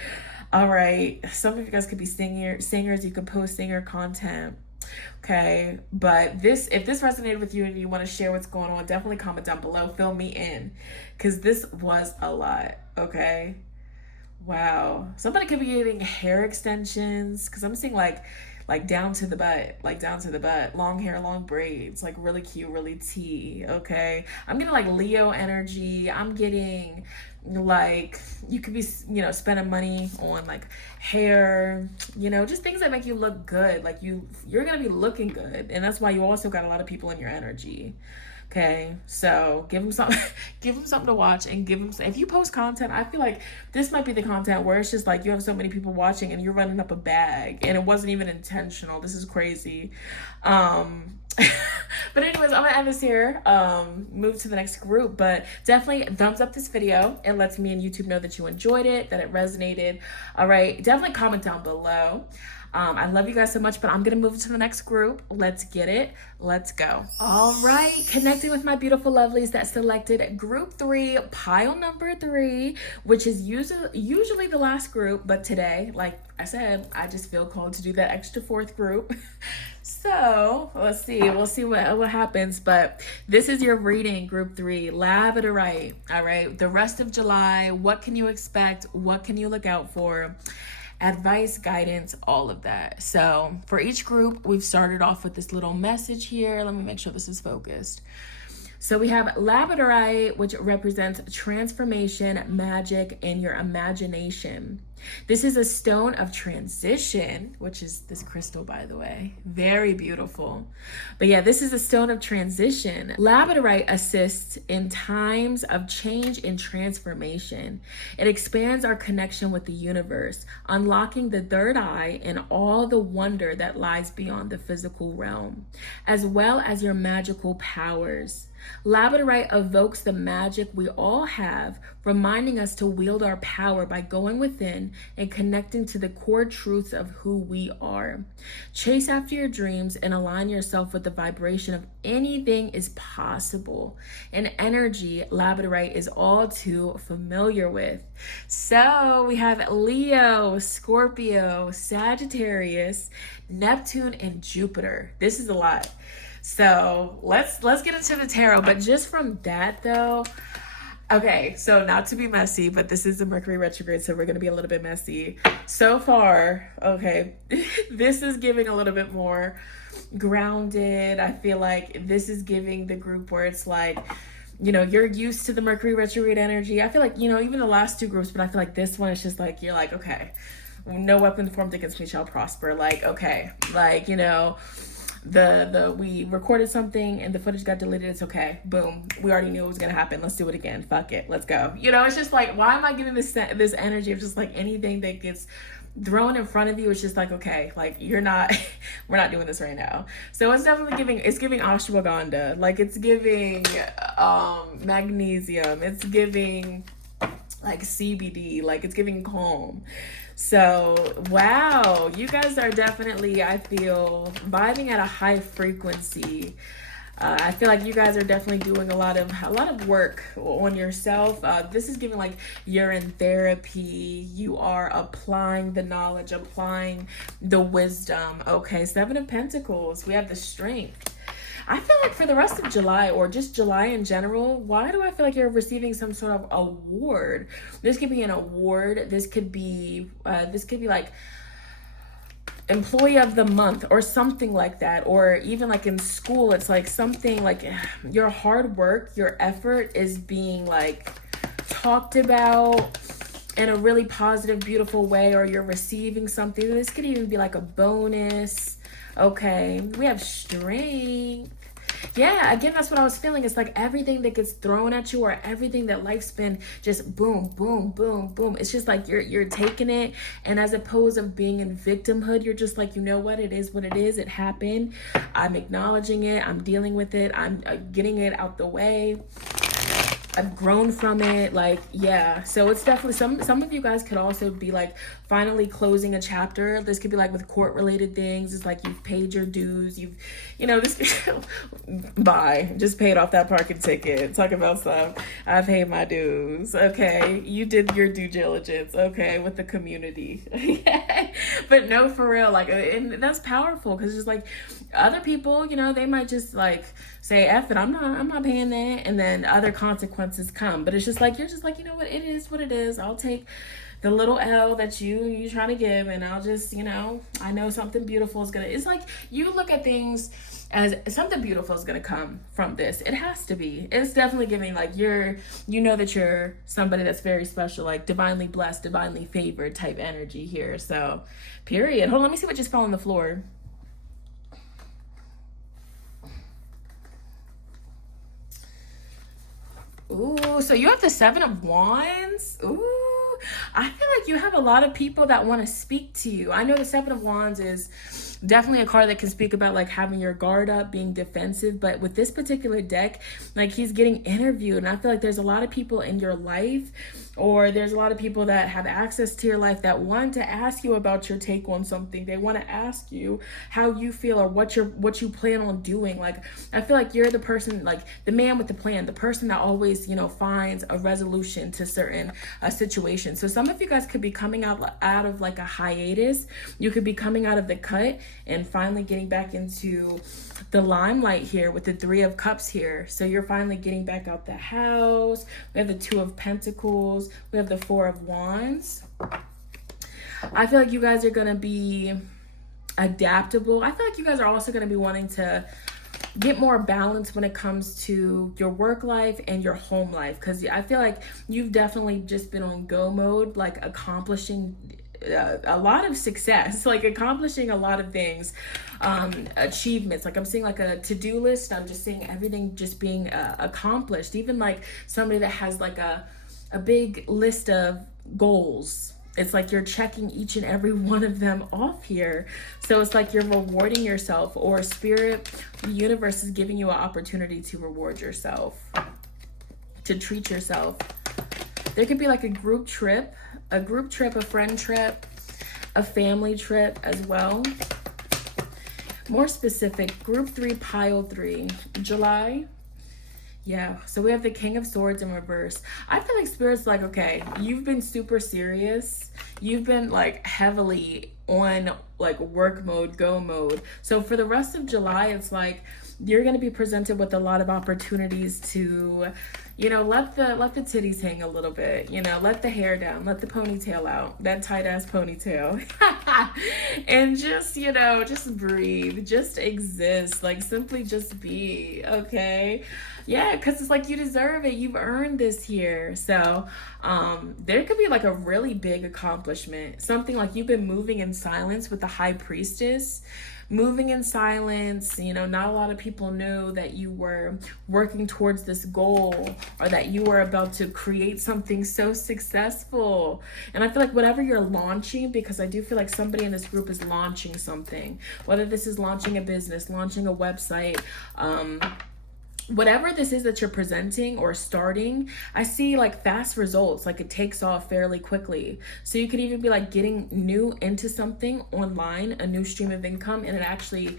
All right, some of you guys could be singers. You could post singer content. Okay, but if this resonated with you and you want to share what's going on, definitely comment down below. Fill me in, because this was a lot. Okay. Wow. Somebody could be getting hair extensions, because I'm seeing like down to the butt, long hair, long braids, like really cute, really tea. Okay. I'm getting like Leo energy. I'm getting like, you could be, you know, spending money on like hair, you know, just things that make you look good. Like you're going to be looking good. And that's why you also got a lot of people in your energy. Okay, so give them something to watch, and if you post content, I feel like this might be the content where it's just like you have so many people watching and you're running up a bag and it wasn't even intentional. This is crazy. But anyways, I'm gonna end this here, move to the next group, but definitely thumbs up this video. It lets me and YouTube know that you enjoyed it, that it resonated. All right, definitely comment down below. I love you guys so much, but I'm gonna move to the next group. Let's get it. Let's go. All right, connecting with my beautiful lovelies that selected group 3, pile number 3, which is usually the last group, but today, like I said, I just feel called to do that extra 4th group. So let's see. We'll see what happens. But this is your reading, group 3, labradorite. All right, the rest of July. What can you expect? What can you look out for? Advice, guidance, all of that. So for each group, we've started off with this little message here. Let me make sure this is focused. So we have labradorite, which represents transformation, magic, and your imagination. This is a stone of transition, which is this crystal, by the way. Very beautiful. But yeah, this is a stone of transition. Labradorite assists in times of change and transformation. It expands our connection with the universe, unlocking the third eye and all the wonder that lies beyond the physical realm, as well as your magical powers. Labradorite evokes the magic we all have, reminding us to wield our power by going within and connecting to the core truths of who we are. Chase after your dreams and align yourself with the vibration of anything is possible, an energy Labradorite is all too familiar with. So we have Leo, Scorpio, Sagittarius, Neptune, and Jupiter. This is a lot. So let's get into the tarot, but just from that though, okay, so not to be messy, but this is the Mercury retrograde, so we're going to be a little bit messy. So far, okay, this is giving a little bit more grounded. I feel like this is giving the group where it's like, you know, you're used to the Mercury retrograde energy. I feel like, you know, even the last two groups, but I feel like this one is just like, you're like, okay, no weapon formed against me shall prosper. Like, okay, like, you know, we recorded something and the footage got deleted. It's okay. Boom. We already knew it was gonna happen. Let's do it again. Fuck it. Let's go. You know, it's just like, why am I giving this energy of just like anything that gets thrown in front of you? It's just like, okay, like we're not doing this right now. So it's definitely giving ashwagandha. Like it's giving magnesium. It's giving like CBD. Like it's giving calm. So, wow, you guys are definitely, I feel, vibing at a high frequency. I feel like you guys are definitely doing a lot of work on yourself. This is giving like you're in therapy. You are applying the knowledge, applying the wisdom. Okay, Seven of Pentacles. We have the Strength. I feel like for the rest of July, or just July in general, why do I feel like you're receiving some sort of award? This could be an award. This could be like Employee of the Month or something like that. Or even like in school, it's like something like your hard work, your effort is being like talked about in a really positive, beautiful way, or you're receiving something. This could even be like a bonus. Okay, we have Strength. Yeah, again, that's what I was feeling. It's like everything that gets thrown at you, or everything that life's been just boom, boom, boom, boom. It's just like you're taking it, and as opposed of being in victimhood, you're just like, you know what, it is what it is. It happened. I'm acknowledging it. I'm dealing with it. I'm getting it out the way. I've grown from it. Like, yeah, so it's definitely some of you guys could also be like finally closing a chapter. This could be like with court related things. It's like you've paid your dues, this bye, just paid off that parking ticket. Talk about stuff. I paid my dues. Okay, you did your due diligence. Okay, with the community. But no, for real, like, and that's powerful, because it's like other people, you know, they might just like say F it, I'm not paying that, and then other consequences come. But it's just like, you're just like, you know what, it is what it is. I'll take the little L that you trying to give, and I'll just, you know, I know something beautiful is gonna, it's like you look at things as something beautiful is gonna come from this. It has to be. It's definitely giving like you know that you're somebody that's very special, like divinely blessed, divinely favored type energy here. So period. Hold on, let me see what just fell on the floor. Ooh, so you have the Seven of Wands. Ooh, I feel like you have a lot of people that want to speak to you. I know the Seven of Wands is definitely a card that can speak about like having your guard up, being defensive. But with this particular deck, like he's getting interviewed. And I feel like there's a lot of people in your life, or there's a lot of people that have access to your life that want to ask you about your take on something. They want to ask you how you feel, or what you plan on doing. Like, I feel like you're the person, like the man with the plan, the person that always, you know, finds a resolution to certain situations. So some of you guys could be coming out of like a hiatus. You could be coming out of the cut and finally getting back into the limelight here with the Three of Cups here. So you're finally getting back out the house. We have the Two of Pentacles. We have the Four of Wands. I feel like you guys are going to be adaptable. I feel like you guys are also going to be wanting to get more balance when it comes to your work life and your home life, because I feel like you've definitely just been on go mode, like accomplishing a lot of success, like accomplishing a lot of things, achievements. Like I'm seeing like a to-do list. I'm just seeing everything just being accomplished. Even like somebody that has like a big list of goals. It's like you're checking each and every one of them off here. So it's like you're rewarding yourself, or spirit, the universe is giving you an opportunity to reward yourself, to treat yourself. There could be like a group trip, a friend trip, a family trip as well. More specific, group 3, pile 3, July. Yeah, so we have the King of Swords in reverse. I feel like Spirit's like, okay, you've been super serious. You've been like heavily on like work mode, go mode. So for the rest of July, it's like you're going to be presented with a lot of opportunities to, you know, let the titties hang a little bit, you know, let the hair down, let the ponytail out, that tight ass ponytail. And just, you know, just breathe, just exist, like simply just be, okay? Yeah, because it's like you deserve it. You've earned this here. So there could be like a really big accomplishment. Something like you've been moving in silence with the High Priestess. Moving in silence, you know, not a lot of people knew that you were working towards this goal, or that you were about to create something so successful. And I feel like whatever you're launching, because I do feel like somebody in this group is launching something, whether this is launching a business, launching a website, whatever this is that you're presenting or starting, I see like fast results, like it takes off fairly quickly. So you could even be like getting new into something online, a new stream of income, and it actually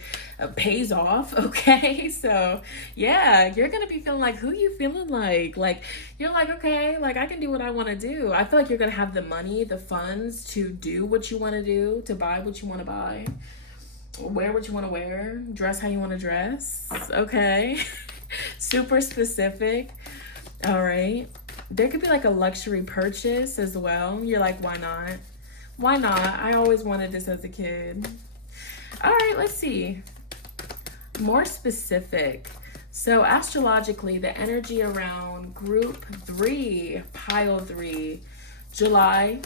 pays off, okay? So yeah, you're gonna be feeling like, who you feeling like you're like, okay, like I can do what I want to do. I feel like you're gonna have the money, the funds to do what you want to do, to buy what you want to buy, wear what you want to wear, dress how you want to dress, okay? Super specific. All right, there could be like a luxury purchase as well. You're like, why not? I always wanted this as a kid. All right, let's see, more specific. So astrologically, the energy around group 3, pile 3, July,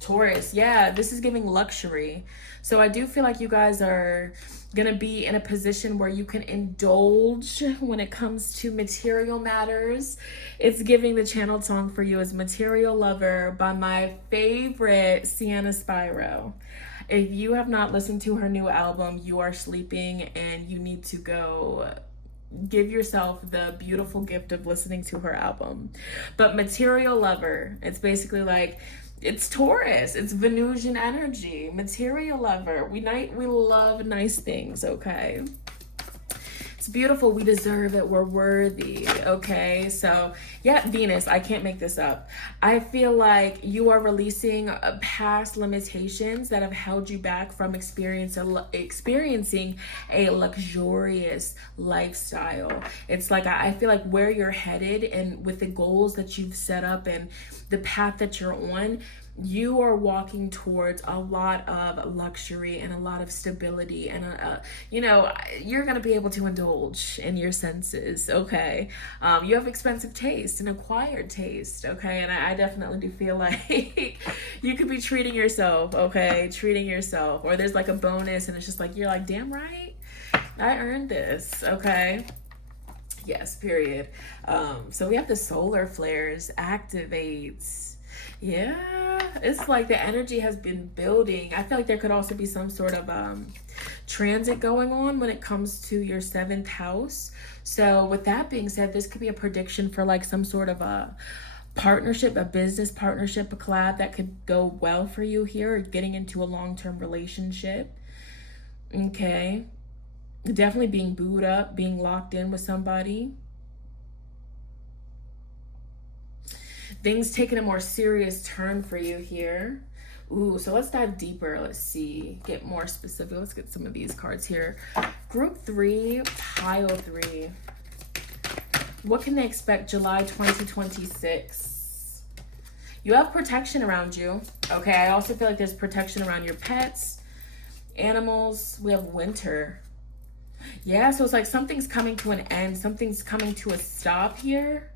Taurus. Yeah, this is giving luxury. So I do feel like you guys are going to be in a position where you can indulge when it comes to material matters. It's giving, the channeled song for you is Material Lover by my favorite Sienna Spyro. If you have not listened to her new album, you are sleeping, and you need to go give yourself the beautiful gift of listening to her album. But Material Lover, it's basically like, it's Taurus, it's Venusian energy, material lover. We love nice things, okay? It's beautiful. We deserve it. We're worthy, okay? So yeah, Venus, I can't make this up. I feel like you are releasing past limitations that have held you back from experiencing a luxurious lifestyle. It's like, I feel like where you're headed and with the goals that you've set up and the path that you're on, you are walking towards a lot of luxury and a lot of stability, and you know, you're going to be able to indulge in your senses, okay? You have expensive taste, an acquired taste, okay? And I definitely do feel like you could be treating yourself, okay? Treating yourself, or there's like a bonus and it's just like, you're like, damn right, I earned this, okay? Yes, period. So we have the solar flares activates. Yeah, it's like the energy has been building. I feel like there could also be some sort of transit going on when it comes to your 7th house. So with that being said, this could be a prediction for like some sort of a partnership, a business partnership, a collab that could go well for you here, or getting into a long-term relationship. Okay. Definitely being booed up, being locked in with somebody. Things taking a more serious turn for you here. Ooh, so let's dive deeper. Let's see, get more specific. Let's get some of these cards here. Group 3, pile 3. What can they expect July 2026? You have protection around you. Okay, I also feel like there's protection around your pets, animals. We have winter. Yeah, so it's like something's coming to an end. Something's coming to a stop here.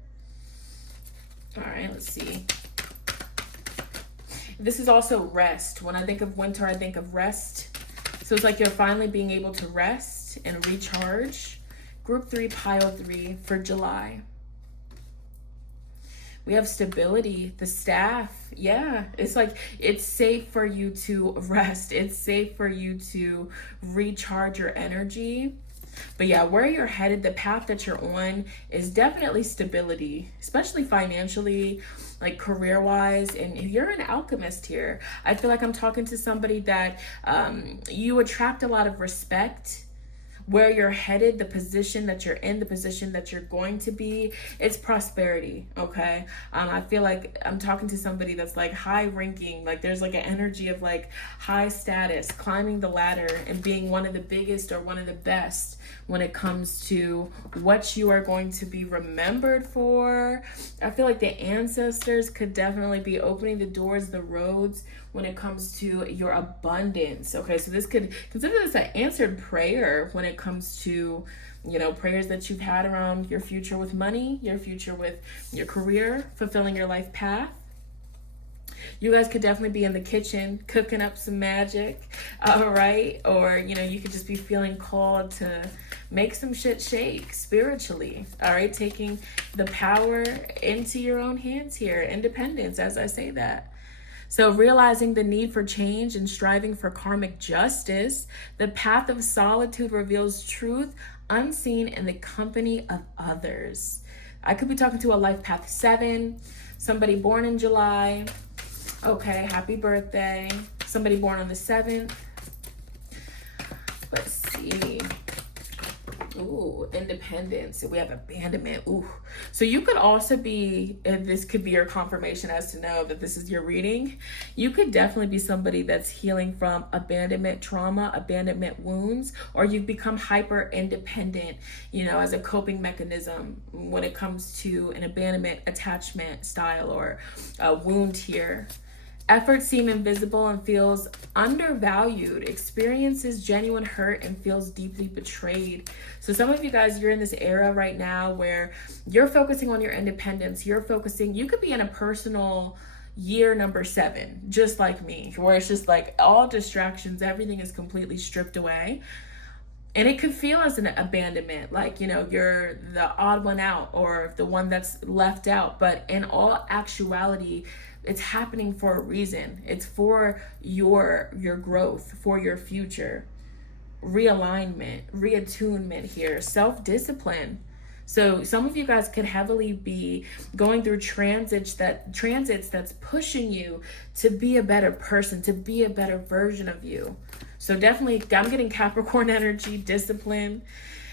All right, let's see. This is also rest. When I think of winter, I think of rest. So it's like you're finally being able to rest and recharge. Group 3, pile 3 for July. We have stability, the staff. Yeah, it's like it's safe for you to rest. It's safe for you to recharge your energy. But yeah, where you're headed, the path that you're on is definitely stability, especially financially, like career-wise. And you're an alchemist here. I feel like I'm talking to somebody that you attract a lot of respect. Where you're headed, the position that you're in, the position that you're going to be, it's prosperity, okay? I feel like I'm talking to somebody that's like high ranking, like there's like an energy of like high status, climbing the ladder and being one of the biggest or one of the best when it comes to what you are going to be remembered for. I feel like the ancestors could definitely be opening the doors, the roads when it comes to your abundance. Okay, so this could consider this an answered prayer when it comes to, you know, prayers that you've had around your future with money, your future with your career, fulfilling your life path. You guys could definitely be in the kitchen cooking up some magic, all right? Or, you know, you could just be feeling called to make some shit shake spiritually, all right? Taking the power into your own hands here, independence, as I say that. So realizing the need for change and striving for karmic justice, the path of solitude reveals truth unseen in the company of others. I could be talking to a life path 7, somebody born in July. Okay, happy birthday. Somebody born on the 7th. Let's see. Ooh, independence. We have abandonment. Ooh. So you could also be, and this could be your confirmation as to know that this is your reading. You could definitely be somebody that's healing from abandonment trauma, abandonment wounds, or you've become hyper independent, you know, as a coping mechanism when it comes to an abandonment attachment style or a wound here. Effort seems invisible and feels undervalued, experiences genuine hurt and feels deeply betrayed. So some of you guys, you're in this era right now where you're focusing on your independence. You could be in a personal year number 7, just like me, where it's just like all distractions, everything is completely stripped away. And it could feel as an abandonment, like, you know, you're the odd one out or the one that's left out. But in all actuality, it's happening for a reason. It's for your growth, for your future. Realignment, reattunement here, self-discipline. So some of you guys could heavily be going through transits that's pushing you to be a better person, to be a better version of you. So definitely, I'm getting Capricorn energy, discipline,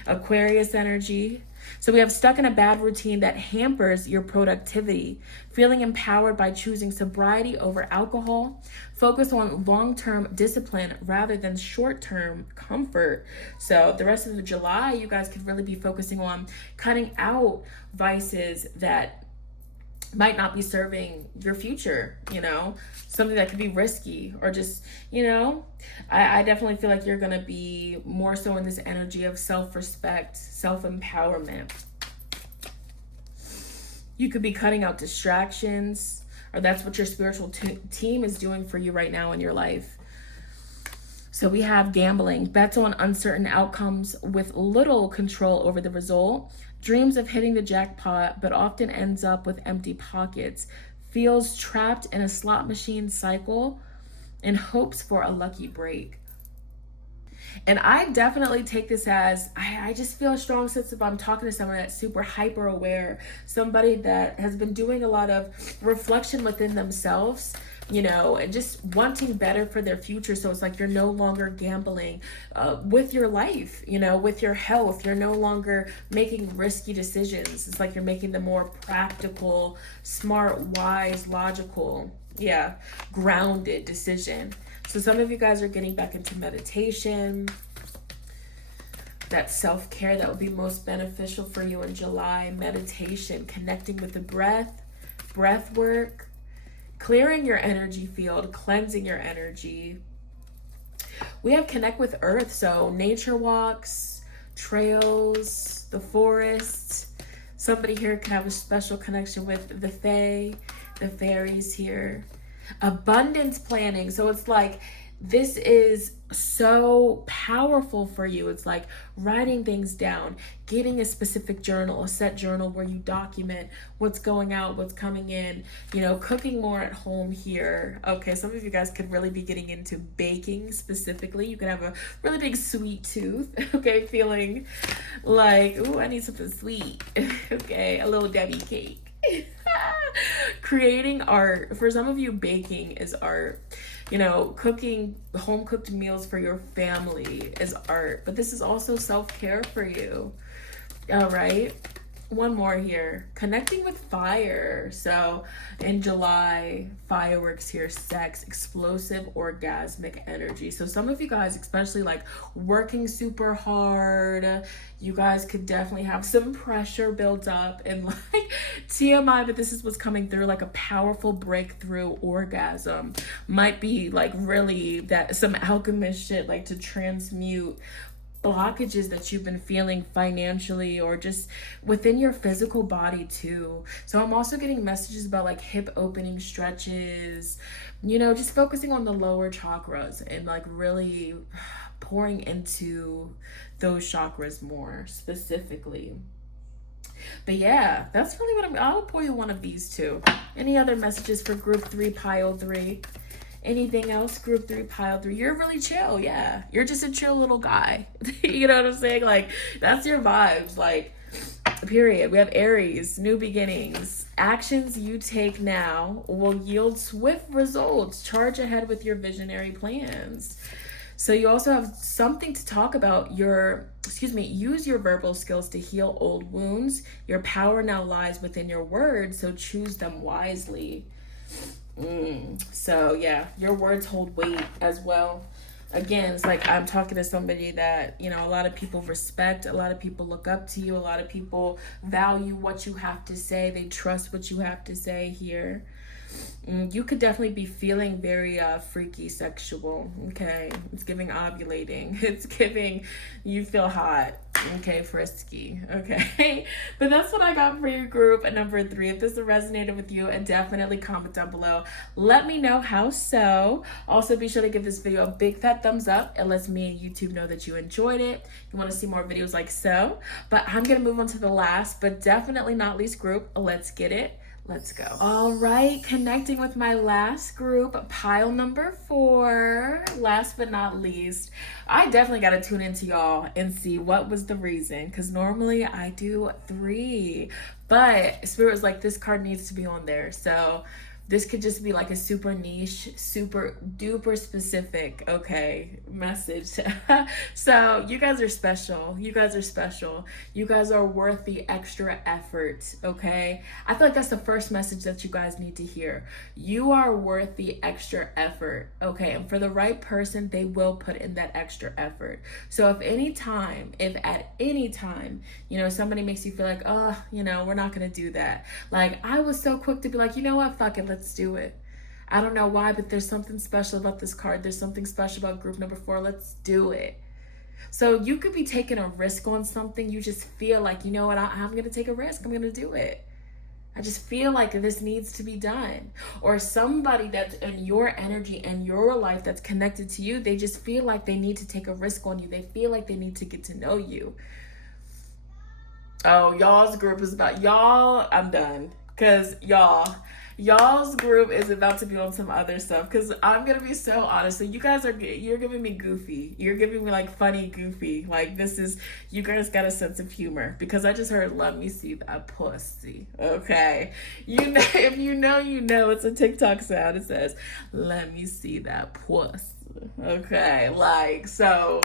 Aquarius energy. So we have stuck in a bad routine that hampers your productivity, feeling empowered by choosing sobriety over alcohol, focus on long-term discipline rather than short-term comfort. So the rest of the July, you guys could really be focusing on cutting out vices that might not be serving your future, you know, something that could be risky or just, you know, I definitely feel like you're going to be more so in this energy of self-respect, self-empowerment. You could be cutting out distractions, or that's what your spiritual team is doing for you right now in your life. So we have gambling, bets on uncertain outcomes with little control over the result, dreams of hitting the jackpot, but often ends up with empty pockets, feels trapped in a slot machine cycle, and hopes for a lucky break. And I definitely take this as, I just feel a strong sense of I'm talking to someone that's super hyper aware, somebody that has been doing a lot of reflection within themselves, you know, and just wanting better for their future. So it's like you're no longer gambling with your life, you know, with your health. You're no longer making risky decisions. It's like you're making the more practical, smart, wise, logical, grounded decision. So some of you guys are getting back into meditation, that self-care that would be most beneficial for you in July. Meditation, connecting with the breath work, clearing your energy field, cleansing your energy. We have connect with earth, so nature walks, trails, the forest. Somebody here can have a special connection with the fae, the fairies here. Abundance planning. So it's like, this is so powerful for you. It's like writing things down, getting a specific journal, a set journal where you document what's going out, what's coming in, you know, cooking more at home here. Okay, some of you guys could really be getting into baking specifically. You could have a really big sweet tooth, okay, feeling like, ooh, I need something sweet. Okay, a little Debbie cake. Creating art. For some of you, baking is art. You know, cooking home cooked meals for your family is art, but this is also self-care for you. All right. One more here, connecting with fire. So in July, fireworks here, sex, explosive, orgasmic energy. So some of you guys, especially like working super hard, you guys could definitely have some pressure built up and like TMI, but this is what's coming through, like a powerful breakthrough orgasm. Might be like really that some alchemist shit, like to transmute blockages that you've been feeling financially or just within your physical body too. So I'm also getting messages about like hip opening stretches, you know, just focusing on the lower chakras and like really pouring into those chakras more specifically. But yeah, that's really what I'll pull you one of these two. Any other messages for group 3, pile 3? Anything else? Group 3, pile 3. You're really chill. Yeah. You're just a chill little guy. You know what I'm saying? Like, that's your vibes. Like, period. We have Aries, new beginnings. Actions you take now will yield swift results. Charge ahead with your visionary plans. So you also have something to talk about use your verbal skills to heal old wounds. Your power now lies within your words, so choose them wisely. So yeah, your words hold weight as well. Again, it's like I'm talking to somebody that, you know, a lot of people respect, a lot of people look up to you, a lot of people value what you have to say, they trust what you have to say here. You could definitely be feeling very freaky sexual. Okay, it's giving ovulating. It's giving you feel hot. Okay, frisky. Okay, but that's what I got for your group at number 3. If this resonated with you, and definitely comment down below. Let me know how so. Also, be sure to give this video a big fat thumbs up. It lets me and YouTube know that you enjoyed it. You want to see more videos like so. But I'm gonna move on to the last, but definitely not least group. Let's get it. Let's go. All right, connecting with my last group, pile number 4. Last but not least, I definitely got to tune into y'all and see what was the reason, because normally I do 3, but Spirit was like, this card needs to be on there. So this could just be like a super niche, super duper specific, okay, message. So you guys are special. You guys are special. You guys are worth the extra effort, okay? I feel like that's the first message that you guys need to hear. You are worth the extra effort, okay? And for the right person, they will put in that extra effort. So if at any time, you know, somebody makes you feel like, oh, you know, we're not gonna do that. Like, I was so quick to be like, you know what, fuck it, let's do it. I don't know why, but there's something special about this card. There's something special about group number 4. Let's do it. So you could be taking a risk on something. You just feel like, you know what, I'm going to take a risk. I'm going to do it. I just feel like this needs to be done. Or somebody that's in your energy and your life that's connected to you, they just feel like they need to take a risk on you. They feel like they need to get to know you. Oh, y'all's group is about y'all. I'm done. Because y'all's group is about to be on some other stuff. Because I'm going to be so honest. So you're giving me goofy. You're giving me like funny goofy. Like this is, you guys got a sense of humor. Because I just heard, let me see that pussy. Okay. You know, if you know, it's a TikTok sound. It says, let me see that pussy. Okay. Like, so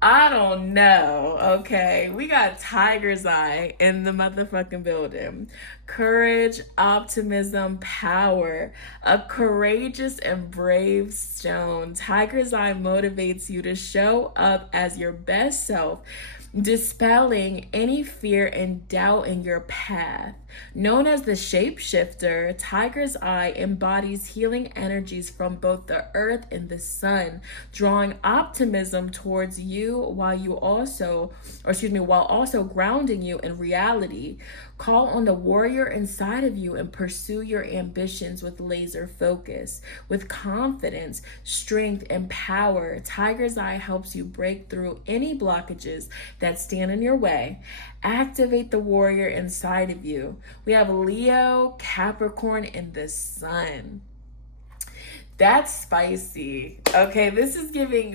I don't know, okay? We got Tiger's Eye in the motherfucking building. courage, optimism, power. A courageous and brave stone. Tiger's Eye motivates you to show up as your best self, dispelling any fear and doubt in your path. Known as the shapeshifter, Tiger's Eye embodies healing energies from both the earth and the sun, drawing optimism towards you while also grounding you in reality. Call on the warrior inside of you and pursue your ambitions with laser focus. With confidence, strength, and power, Tiger's Eye helps you break through any blockages that stand in your way. Activate the warrior inside of you. We have Leo, Capricorn, and the Sun. That's spicy. Okay, this is giving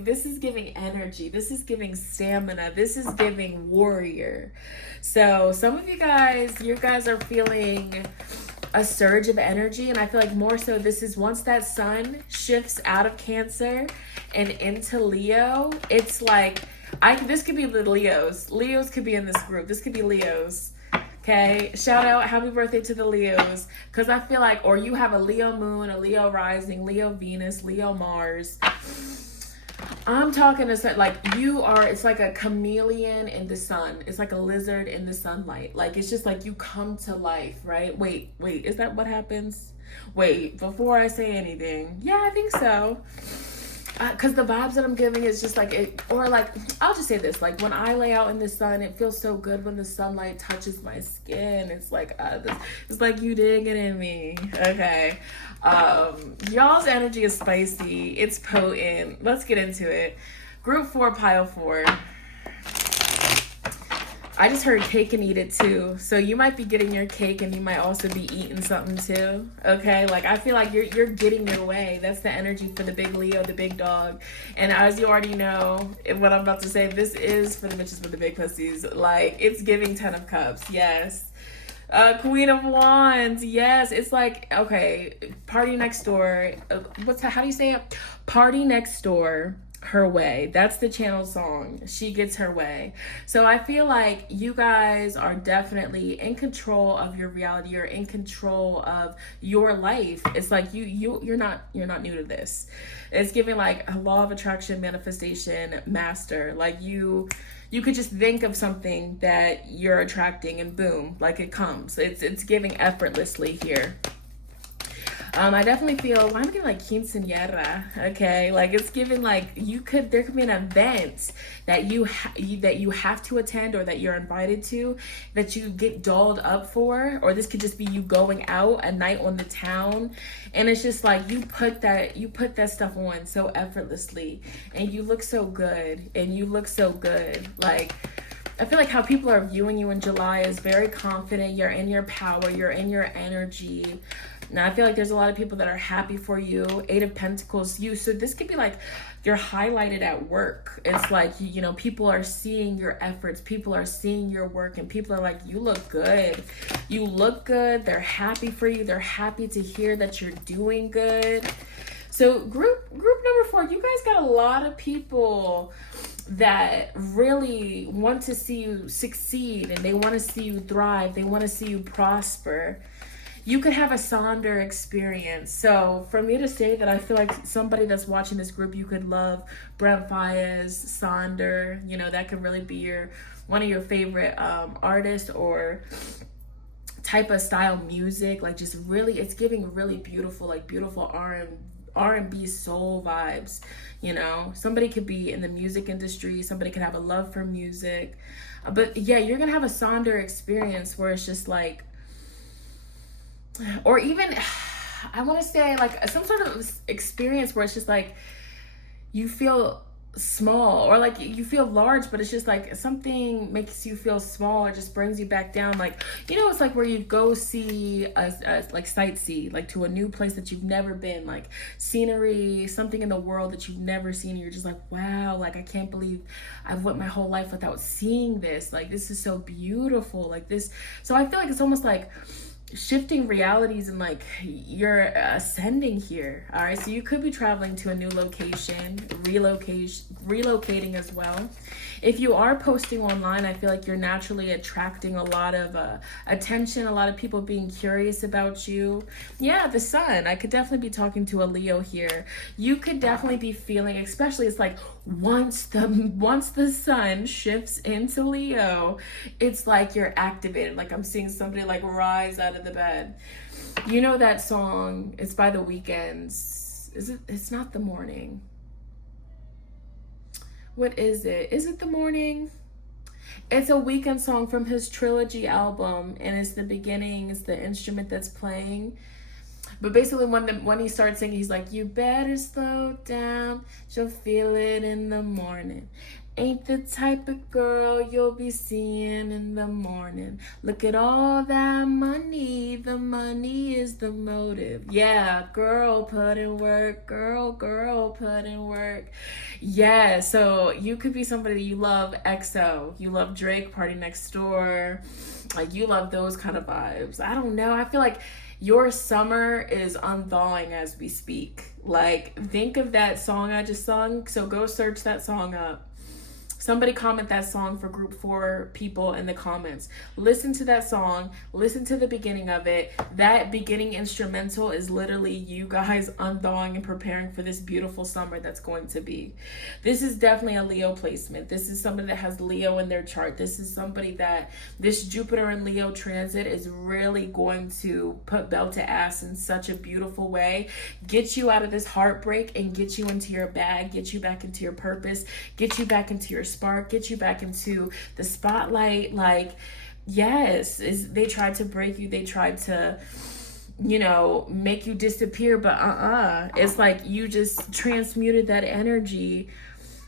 energy. This is giving stamina. This is giving warrior. So some of you guys are feeling a surge of energy, and I feel like more so this is once that sun shifts out of Cancer and into Leo, it's like this could be the Leos. Leos could be in this group. This could be Leos. Okay, shout out, happy birthday to the Leos. Because I feel like, or you have a Leo moon, a Leo rising, Leo Venus, Leo Mars. I'm talking to like it's like a chameleon in the sun. It's like a lizard in the sunlight. Like, it's just like you come to life, right? Wait, is that what happens? Wait, before I say anything. Yeah, I think so. Because the vibes that I'm giving is just like I'll just say this, like when I lay out in the sun, it feels so good when the sunlight touches my skin. It's like it's like you digging in me. Okay, y'all's energy is spicy, it's potent. Let's get into it. Group 4, pile 4. I just heard cake and eat it too. So you might be getting your cake and you might also be eating something too. Okay, like I feel like you're getting your way. That's the energy for the big Leo, the big dog. And as you already know, what I'm about to say, this is for the bitches with the big pussies. Like, it's giving 10 of Cups. Yes. Queen of Wands. Yes. It's like, okay, party next door. How do you say it? Party next door. Her way. That's the channel song. She gets her way. So I feel like you guys are definitely in control of your reality. You're in control of your life. It's like you're not new to this. It's giving like a law of attraction, manifestation master. Like you could just think of something that you're attracting and boom, like it comes. It's giving effortlessly here. I definitely feel, why am I getting like quinceañera? Okay, like it's giving like there could be an event that you have to attend or that you're invited to, that you get dolled up for, or this could just be you going out a night on the town, and it's just like you put that stuff on so effortlessly, and you look so good, like. I feel like how people are viewing you in July is very confident. You're in your power. You're in your energy. Now, I feel like there's a lot of people that are happy for you. 8 of Pentacles, you. So this could be like you're highlighted at work. It's like, people are seeing your efforts. People are seeing your work. And people are like, you look good. You look good. They're happy for you. They're happy to hear that you're doing good. So group number 4, you guys got a lot of people that really want to see you succeed, and they want to see you thrive. They want to see you prosper. You could have a Sonder experience. So for me to say that, I feel like somebody that's watching this group, you could love Brent Faiyaz, Sonder. That could really be one of your favorite artists or type of style music. Like, just really, it's giving really beautiful, like beautiful R&B soul vibes. Somebody could be in the music industry. Somebody could have a love for music. But yeah, you're gonna have a Sonder experience where it's just like, or even I want to say like some sort of experience where it's just like you feel small, or like you feel large, but it's just like something makes you feel small or just brings you back down. Like, it's like where you go see like sightsee, like to a new place that you've never been, like scenery, something in the world that you've never seen, and you're just like, wow, like I can't believe I've went my whole life without seeing this. Like, this is so beautiful, like this. So I feel like it's almost like shifting realities and like you're ascending here. All right, so you could be traveling to a new location, relocating as well. If you are posting online, I feel like you're naturally attracting a lot of attention, a lot of people being curious about you. Yeah, the sun. I could definitely be talking to a Leo here. You could definitely be feeling, especially it's like once the sun shifts into Leo, it's like you're activated. Like I'm seeing somebody like rise out of the bed. You know that song? It's by The Weeknd's. It's not The Morning. What is it? Is it The Morning? It's a Weeknd song from his Trilogy album, and it's the beginning, it's the instrument that's playing. But basically when he starts singing, he's like, you better slow down, she'll feel it in the morning. Ain't the type of girl you'll be seeing in the morning. Look at all that money, the money is the motive. Yeah, girl, put in work, girl, put in work. Yeah, so you could be somebody you love EXO, you love Drake, Party Next Door, like you love those kind of vibes. I don't know, I feel like your summer is unthawing as we speak. Like, think of that song I just sung, so go search that song up. Somebody comment that song for group 4 people in the comments. Listen to that song. Listen to the beginning of it. That beginning instrumental is literally you guys unthawing and preparing for this beautiful summer that's going to be. This is definitely a Leo placement. This is somebody that has Leo in their chart. This is somebody that this Jupiter and Leo transit is really going to put bell to ass in such a beautiful way. Get you out of this heartbreak and get you into your bag. Get you back into your purpose. Get you back into your spark, get you back into the spotlight. Like, yes, they tried to break you, they tried to, you know, make you disappear, but it's like you just transmuted that energy.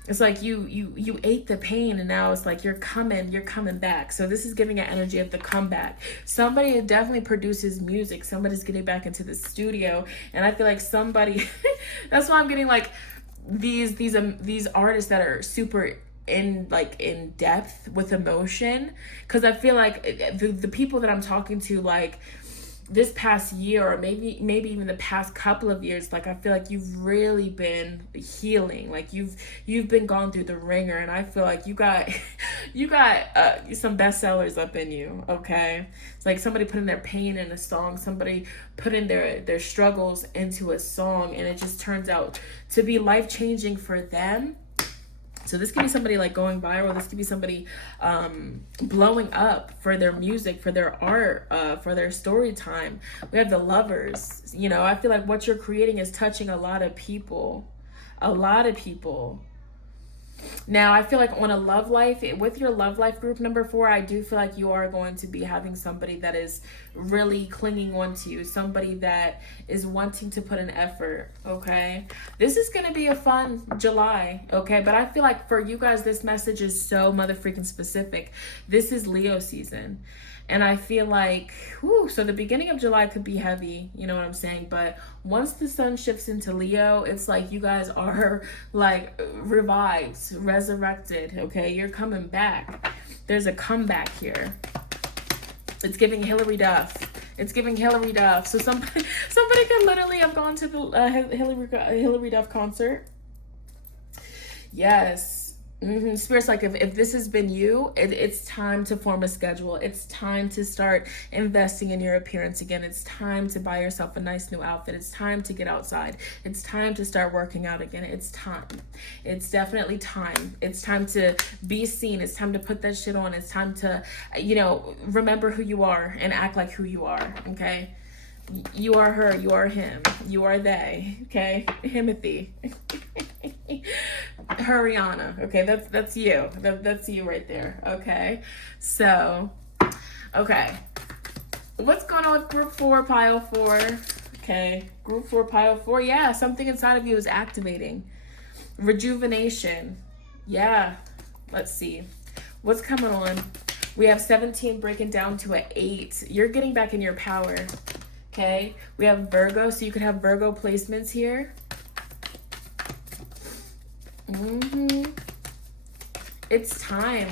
It's like you ate the pain, and now it's like you're coming back. So this is giving an energy of the comeback. Somebody definitely produces music. Somebody's getting back into the studio, and I feel like somebody that's why I'm getting like these artists that are super in depth with emotion, because I feel like the people that I'm talking to, like this past year or maybe even the past couple of years, like I feel like you've really been healing, like you've been gone through the ringer, and I feel like you got some bestsellers up in you. Okay, it's like somebody putting their pain in a song, somebody putting their struggles into a song, and it just turns out to be life-changing for them. So this could be somebody like going viral. This could be somebody blowing up for their music, for their art, for their story time. We have the Lovers. You know, I feel like what you're creating is touching a lot of people. A lot of people. Now, I feel like on a love life, with your love life group number 4, I do feel like you are going to be having somebody that is really clinging on to you, somebody that is wanting to put an effort, okay? This is going to be a fun July, okay? But I feel like for you guys, this message is so mother freaking specific. This is Leo season. And I feel like, so the beginning of July could be heavy, you know what I'm saying? But once the sun shifts into Leo, it's like you guys are like revived, resurrected, okay? You're coming back. There's a comeback here. It's giving Hillary Duff. It's giving Hillary Duff. So somebody could literally have gone to the Hillary Duff concert. Yes. Spirit's like, if this has been you, it's time to form a schedule. It's time to start investing in your appearance again. It's time to buy yourself a nice new outfit. It's time to get outside. It's time to start working out again. It's time. It's definitely time. It's time to be seen. It's time to put that shit on. It's time to, you know, remember who you are and act like who you are, okay? You are her, you are him, you are they, okay? Himothy. Huriana, okay? That's you. That's you right there, okay? So, okay. What's going on with group 4, pile 4? Okay, group 4, pile 4. Yeah, something inside of you is activating. Rejuvenation. Yeah, let's see. What's coming on? We have 17 breaking down to an 8. You're getting back in your power. Okay, we have Virgo, so you could have Virgo placements here. It's time.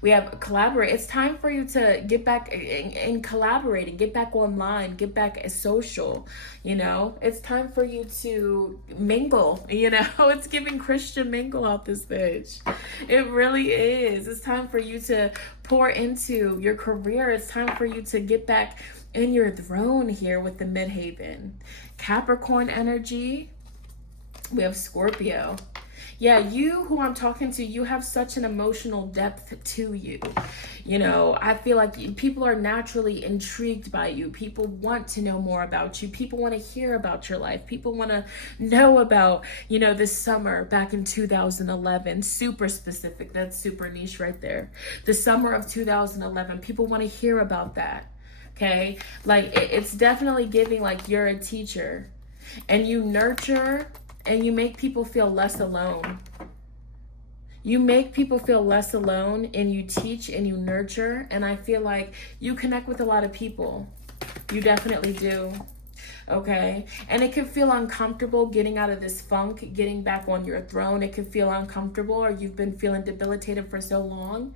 We have collaborate. It's time for you to get back and collaborate and get back online, get back as social, you know. It's time for you to mingle, you know. It's giving Christian mingle out this bitch. It really is. It's time for you to pour into your career. It's time for you to get back in your throne here with the Midhaven. Capricorn energy. We have Scorpio. Yeah, you who I'm talking to, you have such an emotional depth to you. You know, I feel like people are naturally intrigued by you. People want to know more about you. People want to hear about your life. People want to know about, you know, this summer back in 2011. Super specific. That's super niche right there. The summer of 2011. People want to hear about that. Okay? Like, it's definitely giving like you're a teacher and you nurture and you make people feel less alone. You make people feel less alone, and you teach and you nurture. And I feel like you connect with a lot of people. You definitely do. Okay? And it can feel uncomfortable getting out of this funk, getting back on your throne. It can feel uncomfortable, or you've been feeling debilitated for so long.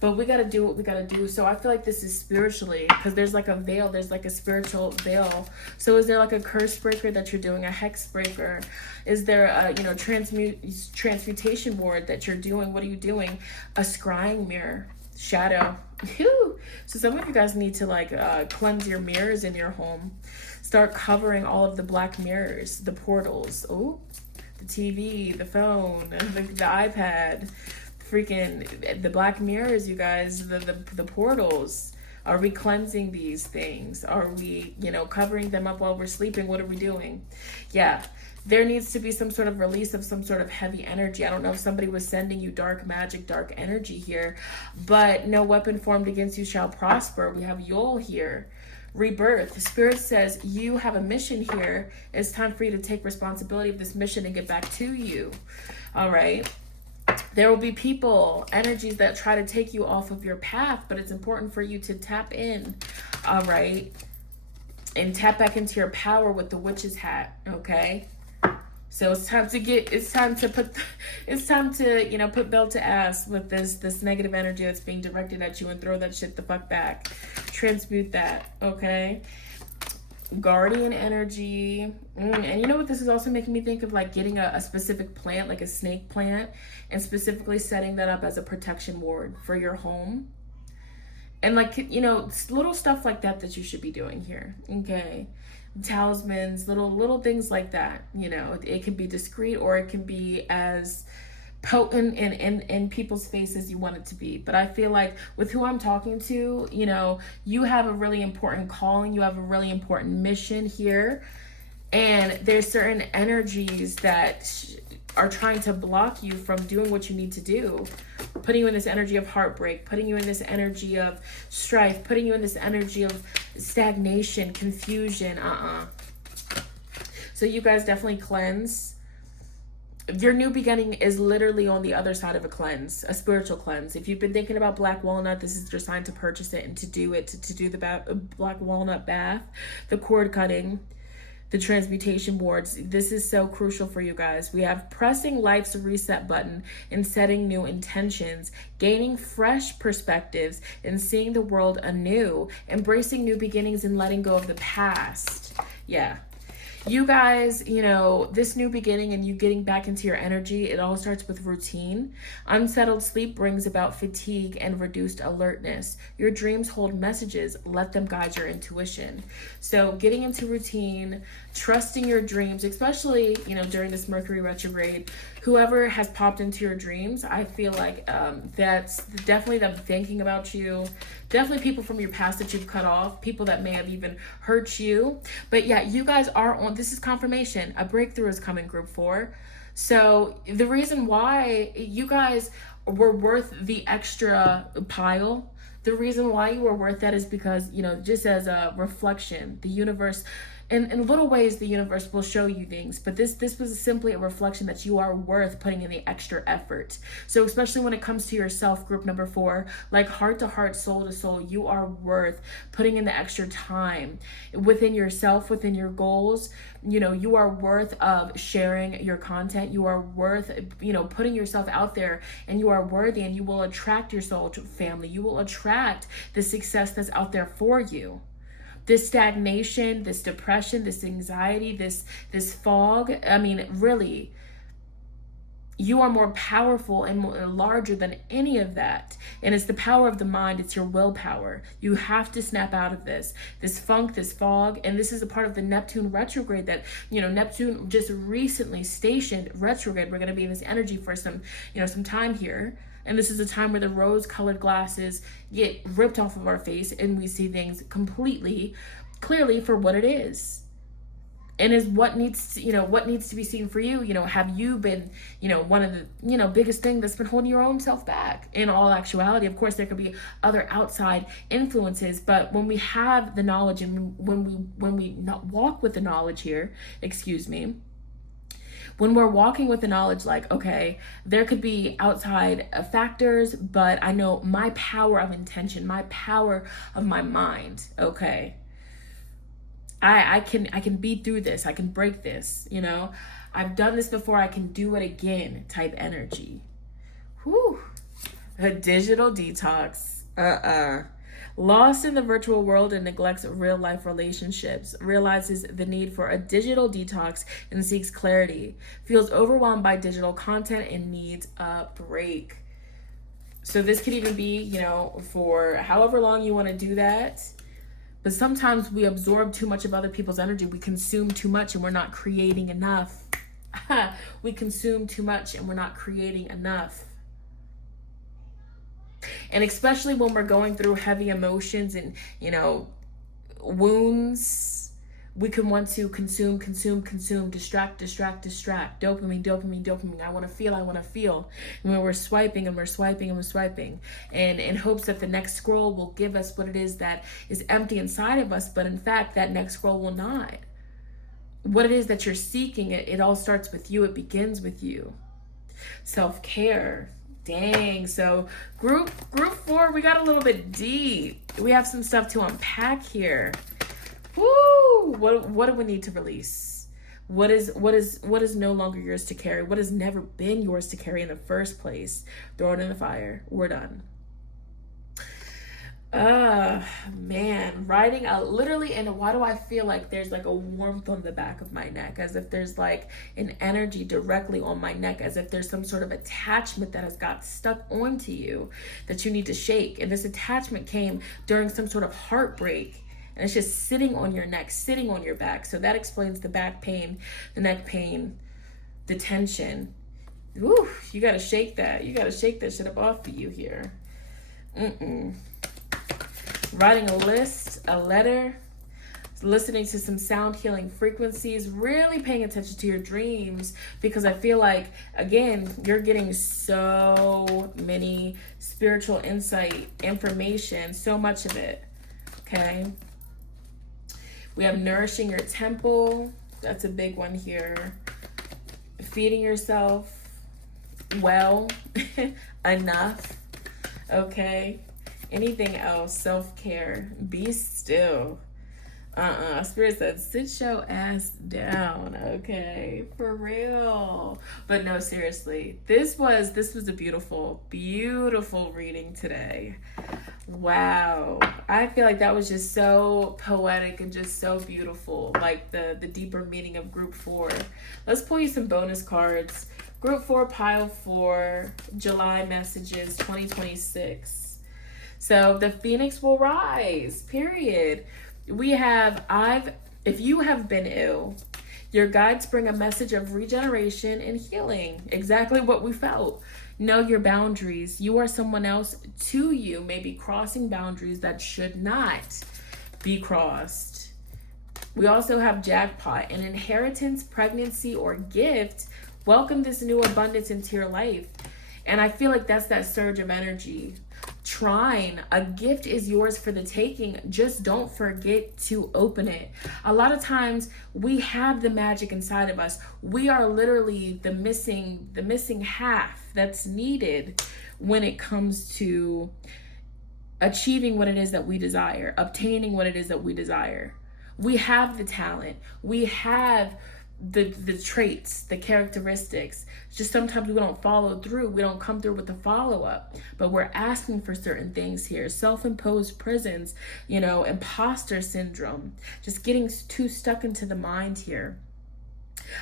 But we got to do what we got to do. So I feel like this is spiritually, because there's like a veil. There's like a spiritual veil. So is there like a curse breaker that you're doing, a hex breaker? Is there a, you know, transmutation board that you're doing? What are you doing? A scrying mirror, shadow. Whew. So some of you guys need to like cleanse your mirrors in your home. Start covering all of the black mirrors, the portals. Oh, the TV, the phone, the iPad. Freaking the black mirrors, you guys, the portals. Are we cleansing these things? Are we, you know, covering them up while we're sleeping? What are we doing? Yeah, there needs to be some sort of release of some sort of heavy energy. I don't know if somebody was sending you dark magic, dark energy here, but no weapon formed against you shall prosper. We have Yule here. Rebirth. Spirit says you have a mission here. It's time for you to take responsibility of this mission and get back to you. All right. There will be people, energies that try to take you off of your path, but it's important for you to tap in, all right? And tap back into your power with the witch's hat, okay? So it's time to, you know, put belt to ass with this negative energy that's being directed at you and throw that shit the fuck back. Transmute that, okay? Guardian energy. And you know what this is also making me think of, like getting a specific plant, like a snake plant, and specifically setting that up as a protection ward for your home. And like, you know, little stuff like that you should be doing here. Okay. Talismans, little things like that. You know, it can be discreet or it can be as potent in people's faces you want it to be. But I feel like with who I'm talking to, you know, you have a really important calling, you have a really important mission here, and there's certain energies that are trying to block you from doing what you need to do, putting you in this energy of heartbreak, putting you in this energy of strife, putting you in this energy of stagnation, confusion. So you guys definitely cleanse. Your new beginning is literally on the other side of a cleanse, a spiritual cleanse. If you've been thinking about black walnut, this is your sign to purchase it and to do it, to do the black walnut bath, the cord cutting, the transmutation boards. This is so crucial for you guys. We have pressing life's reset button and setting new intentions, gaining fresh perspectives and seeing the world anew, embracing new beginnings and letting go of the past. Yeah. You guys, you know, this new beginning and you getting back into your energy, it all starts with routine. Unsettled sleep brings about fatigue and reduced alertness. Your dreams hold messages. Let them guide your intuition. So getting into routine, trusting your dreams, especially, you know, during this Mercury retrograde, whoever has popped into your dreams, I feel like that's definitely them thinking about you. Definitely people from your past that you've cut off, people that may have even hurt you. But yeah, you guys are on, this is confirmation. A breakthrough is coming, group 4. So the reason why you guys were worth the extra pile, the reason why you were worth that is because, you know, just as a reflection, the universe in little ways, the universe will show you things, but this was simply a reflection that you are worth putting in the extra effort. So especially when it comes to yourself, group number 4, like heart to heart, soul to soul, you are worth putting in the extra time within yourself, within your goals. You know, you are worth of sharing your content. You are worth, you know, putting yourself out there, and you are worthy, and you will attract your soul family. You will attract the success that's out there for you. This stagnation, this depression, this anxiety, this fog, I mean, really, you are more powerful and more larger than any of that. And it's the power of the mind. It's your willpower. You have to snap out of this funk, this fog. And this is a part of the Neptune retrograde that, you know, Neptune just recently stationed retrograde. We're going to be in this energy for some time here. And this is a time where the rose-colored glasses get ripped off of our face, and we see things completely clearly for what it is. And is what needs to be seen for you. You know, have you been, you know, one of the, you know, biggest thing that's been holding your own self back? In all actuality, of course, there could be other outside influences, but when we have the knowledge, and when we not walk with the knowledge here, when we're walking with the knowledge, like, okay, there could be outside factors, but I know my power of intention, my power of my mind, okay, I can beat through this, I can break this, you know, I've done this before, I can do it again type energy. Whew. A digital detox. Lost in the virtual world and neglects real-life relationships, realizes the need for a digital detox and seeks clarity, feels overwhelmed by digital content and needs a break. So this could even be, you know, for however long you want to do that. But sometimes we absorb too much of other people's energy. We consume too much and we're not creating enough. We consume too much and we're not creating enough. And especially when we're going through heavy emotions and, you know, wounds, we can want to consume, distract. Dopamine. I want to feel. And when we're swiping and we're swiping and in hopes that the next scroll will give us what it is that is empty inside of us. But in fact, that next scroll will not. What it is that you're seeking, it all starts with you. It begins with you. Self-care. Dang. So group 4, we got a little bit deep. We have some stuff to unpack here. Woo! What do we need to release? What is no longer yours to carry? What has never been yours to carry in the first place? Throw it in the fire. We're done. Man, writing literally, and why do I feel like there's like a warmth on the back of my neck, as if there's like an energy directly on my neck, as if there's some sort of attachment that has got stuck onto you that you need to shake. And this attachment came during some sort of heartbreak, and it's just sitting on your neck, sitting on your back. So that explains the back pain, the neck pain, the tension. Ooh, you gotta shake that. You gotta shake that shit up off of you here. Writing a list, a letter, listening to some sound healing frequencies, really paying attention to your dreams, because I feel like, again, you're getting so many spiritual insight, information, so much of it, okay? We have nourishing your temple. That's a big one here. Feeding yourself well, enough, okay? Anything else? Self-care. Be still. Spirit said, sit your ass down, okay? For real. But no, seriously. This was a beautiful, beautiful reading today. Wow. I feel like that was just so poetic and just so beautiful. Like the deeper meaning of group 4. Let's pull you some bonus cards. Group 4, pile 4, July messages 2026. So the phoenix will rise, period. We have, if you have been ill, your guides bring a message of regeneration and healing. Exactly what we felt. Know your boundaries. You or someone else to you may be crossing boundaries that should not be crossed. We also have jackpot, an inheritance, pregnancy, or gift. Welcome this new abundance into your life. And I feel like that's that surge of energy. Trine, a gift is yours for the taking. Just don't forget to open it. A lot of times we have the magic inside of us. We are literally the missing half that's needed when it comes to achieving what it is that we desire, obtaining what it is that we desire. We have the talent. We have the traits, the characteristics. Just sometimes we don't follow through. We don't come through with the follow-up, but we're asking for certain things here. Self-imposed prisons, imposter syndrome, just getting too stuck into the mind here.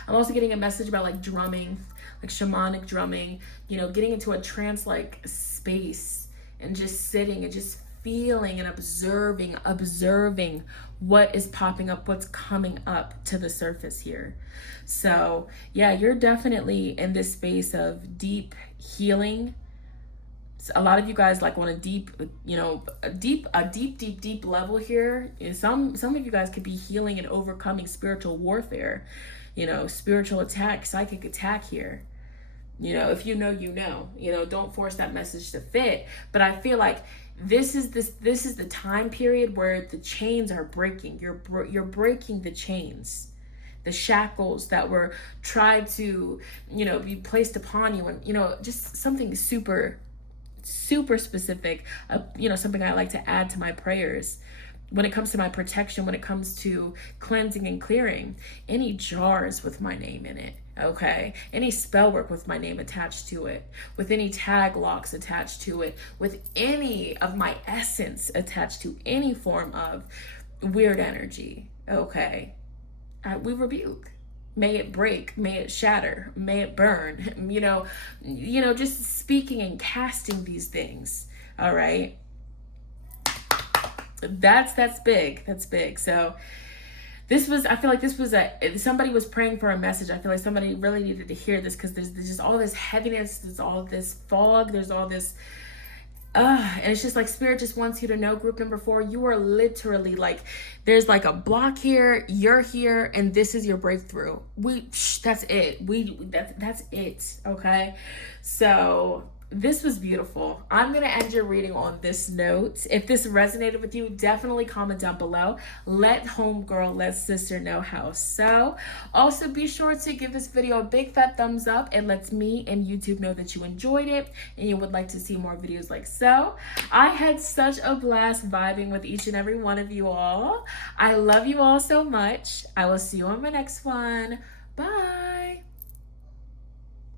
I'm also getting a message about like drumming, like shamanic drumming, getting into a trance-like space and just sitting and just feeling and observing what is popping up, what's coming up to the surface here. So yeah, you're definitely in this space of deep healing. A lot of you guys like on a deep level here. Some of you guys could be healing and overcoming spiritual warfare, spiritual attack, psychic attack here. If you know, don't force that message to fit. But I feel like this is the time period where the chains are breaking. You're breaking the chains, the shackles that were tried to, be placed upon you, and just something super specific. Something I like to add to my prayers when it comes to my protection, when it comes to cleansing and clearing any jars with my name in it. Okay, any spell work with my name attached to it, with any tag locks attached to it, with any of my essence attached to any form of weird energy. Okay, we rebuke. May it break, may it shatter, may it burn. Just speaking and casting these things. All right, that's big. That's big. So I feel like this was somebody was praying for a message. I feel like somebody really needed to hear this, because there's just all this heaviness, there's all this fog, there's all this, and it's just like Spirit just wants you to know, group number 4, you are literally like, there's like a block here, you're here, and this is your breakthrough. That's it. That's it. Okay. So this was beautiful. I'm going to end your reading on this note. If this resonated with you, definitely comment down below. Let homegirl, let sister know how so. Also, be sure to give this video a big fat thumbs up. It lets me and YouTube know that you enjoyed it and you would like to see more videos like so. I had such a blast vibing with each and every one of you all. I love you all so much. I will see you on my next one. Bye.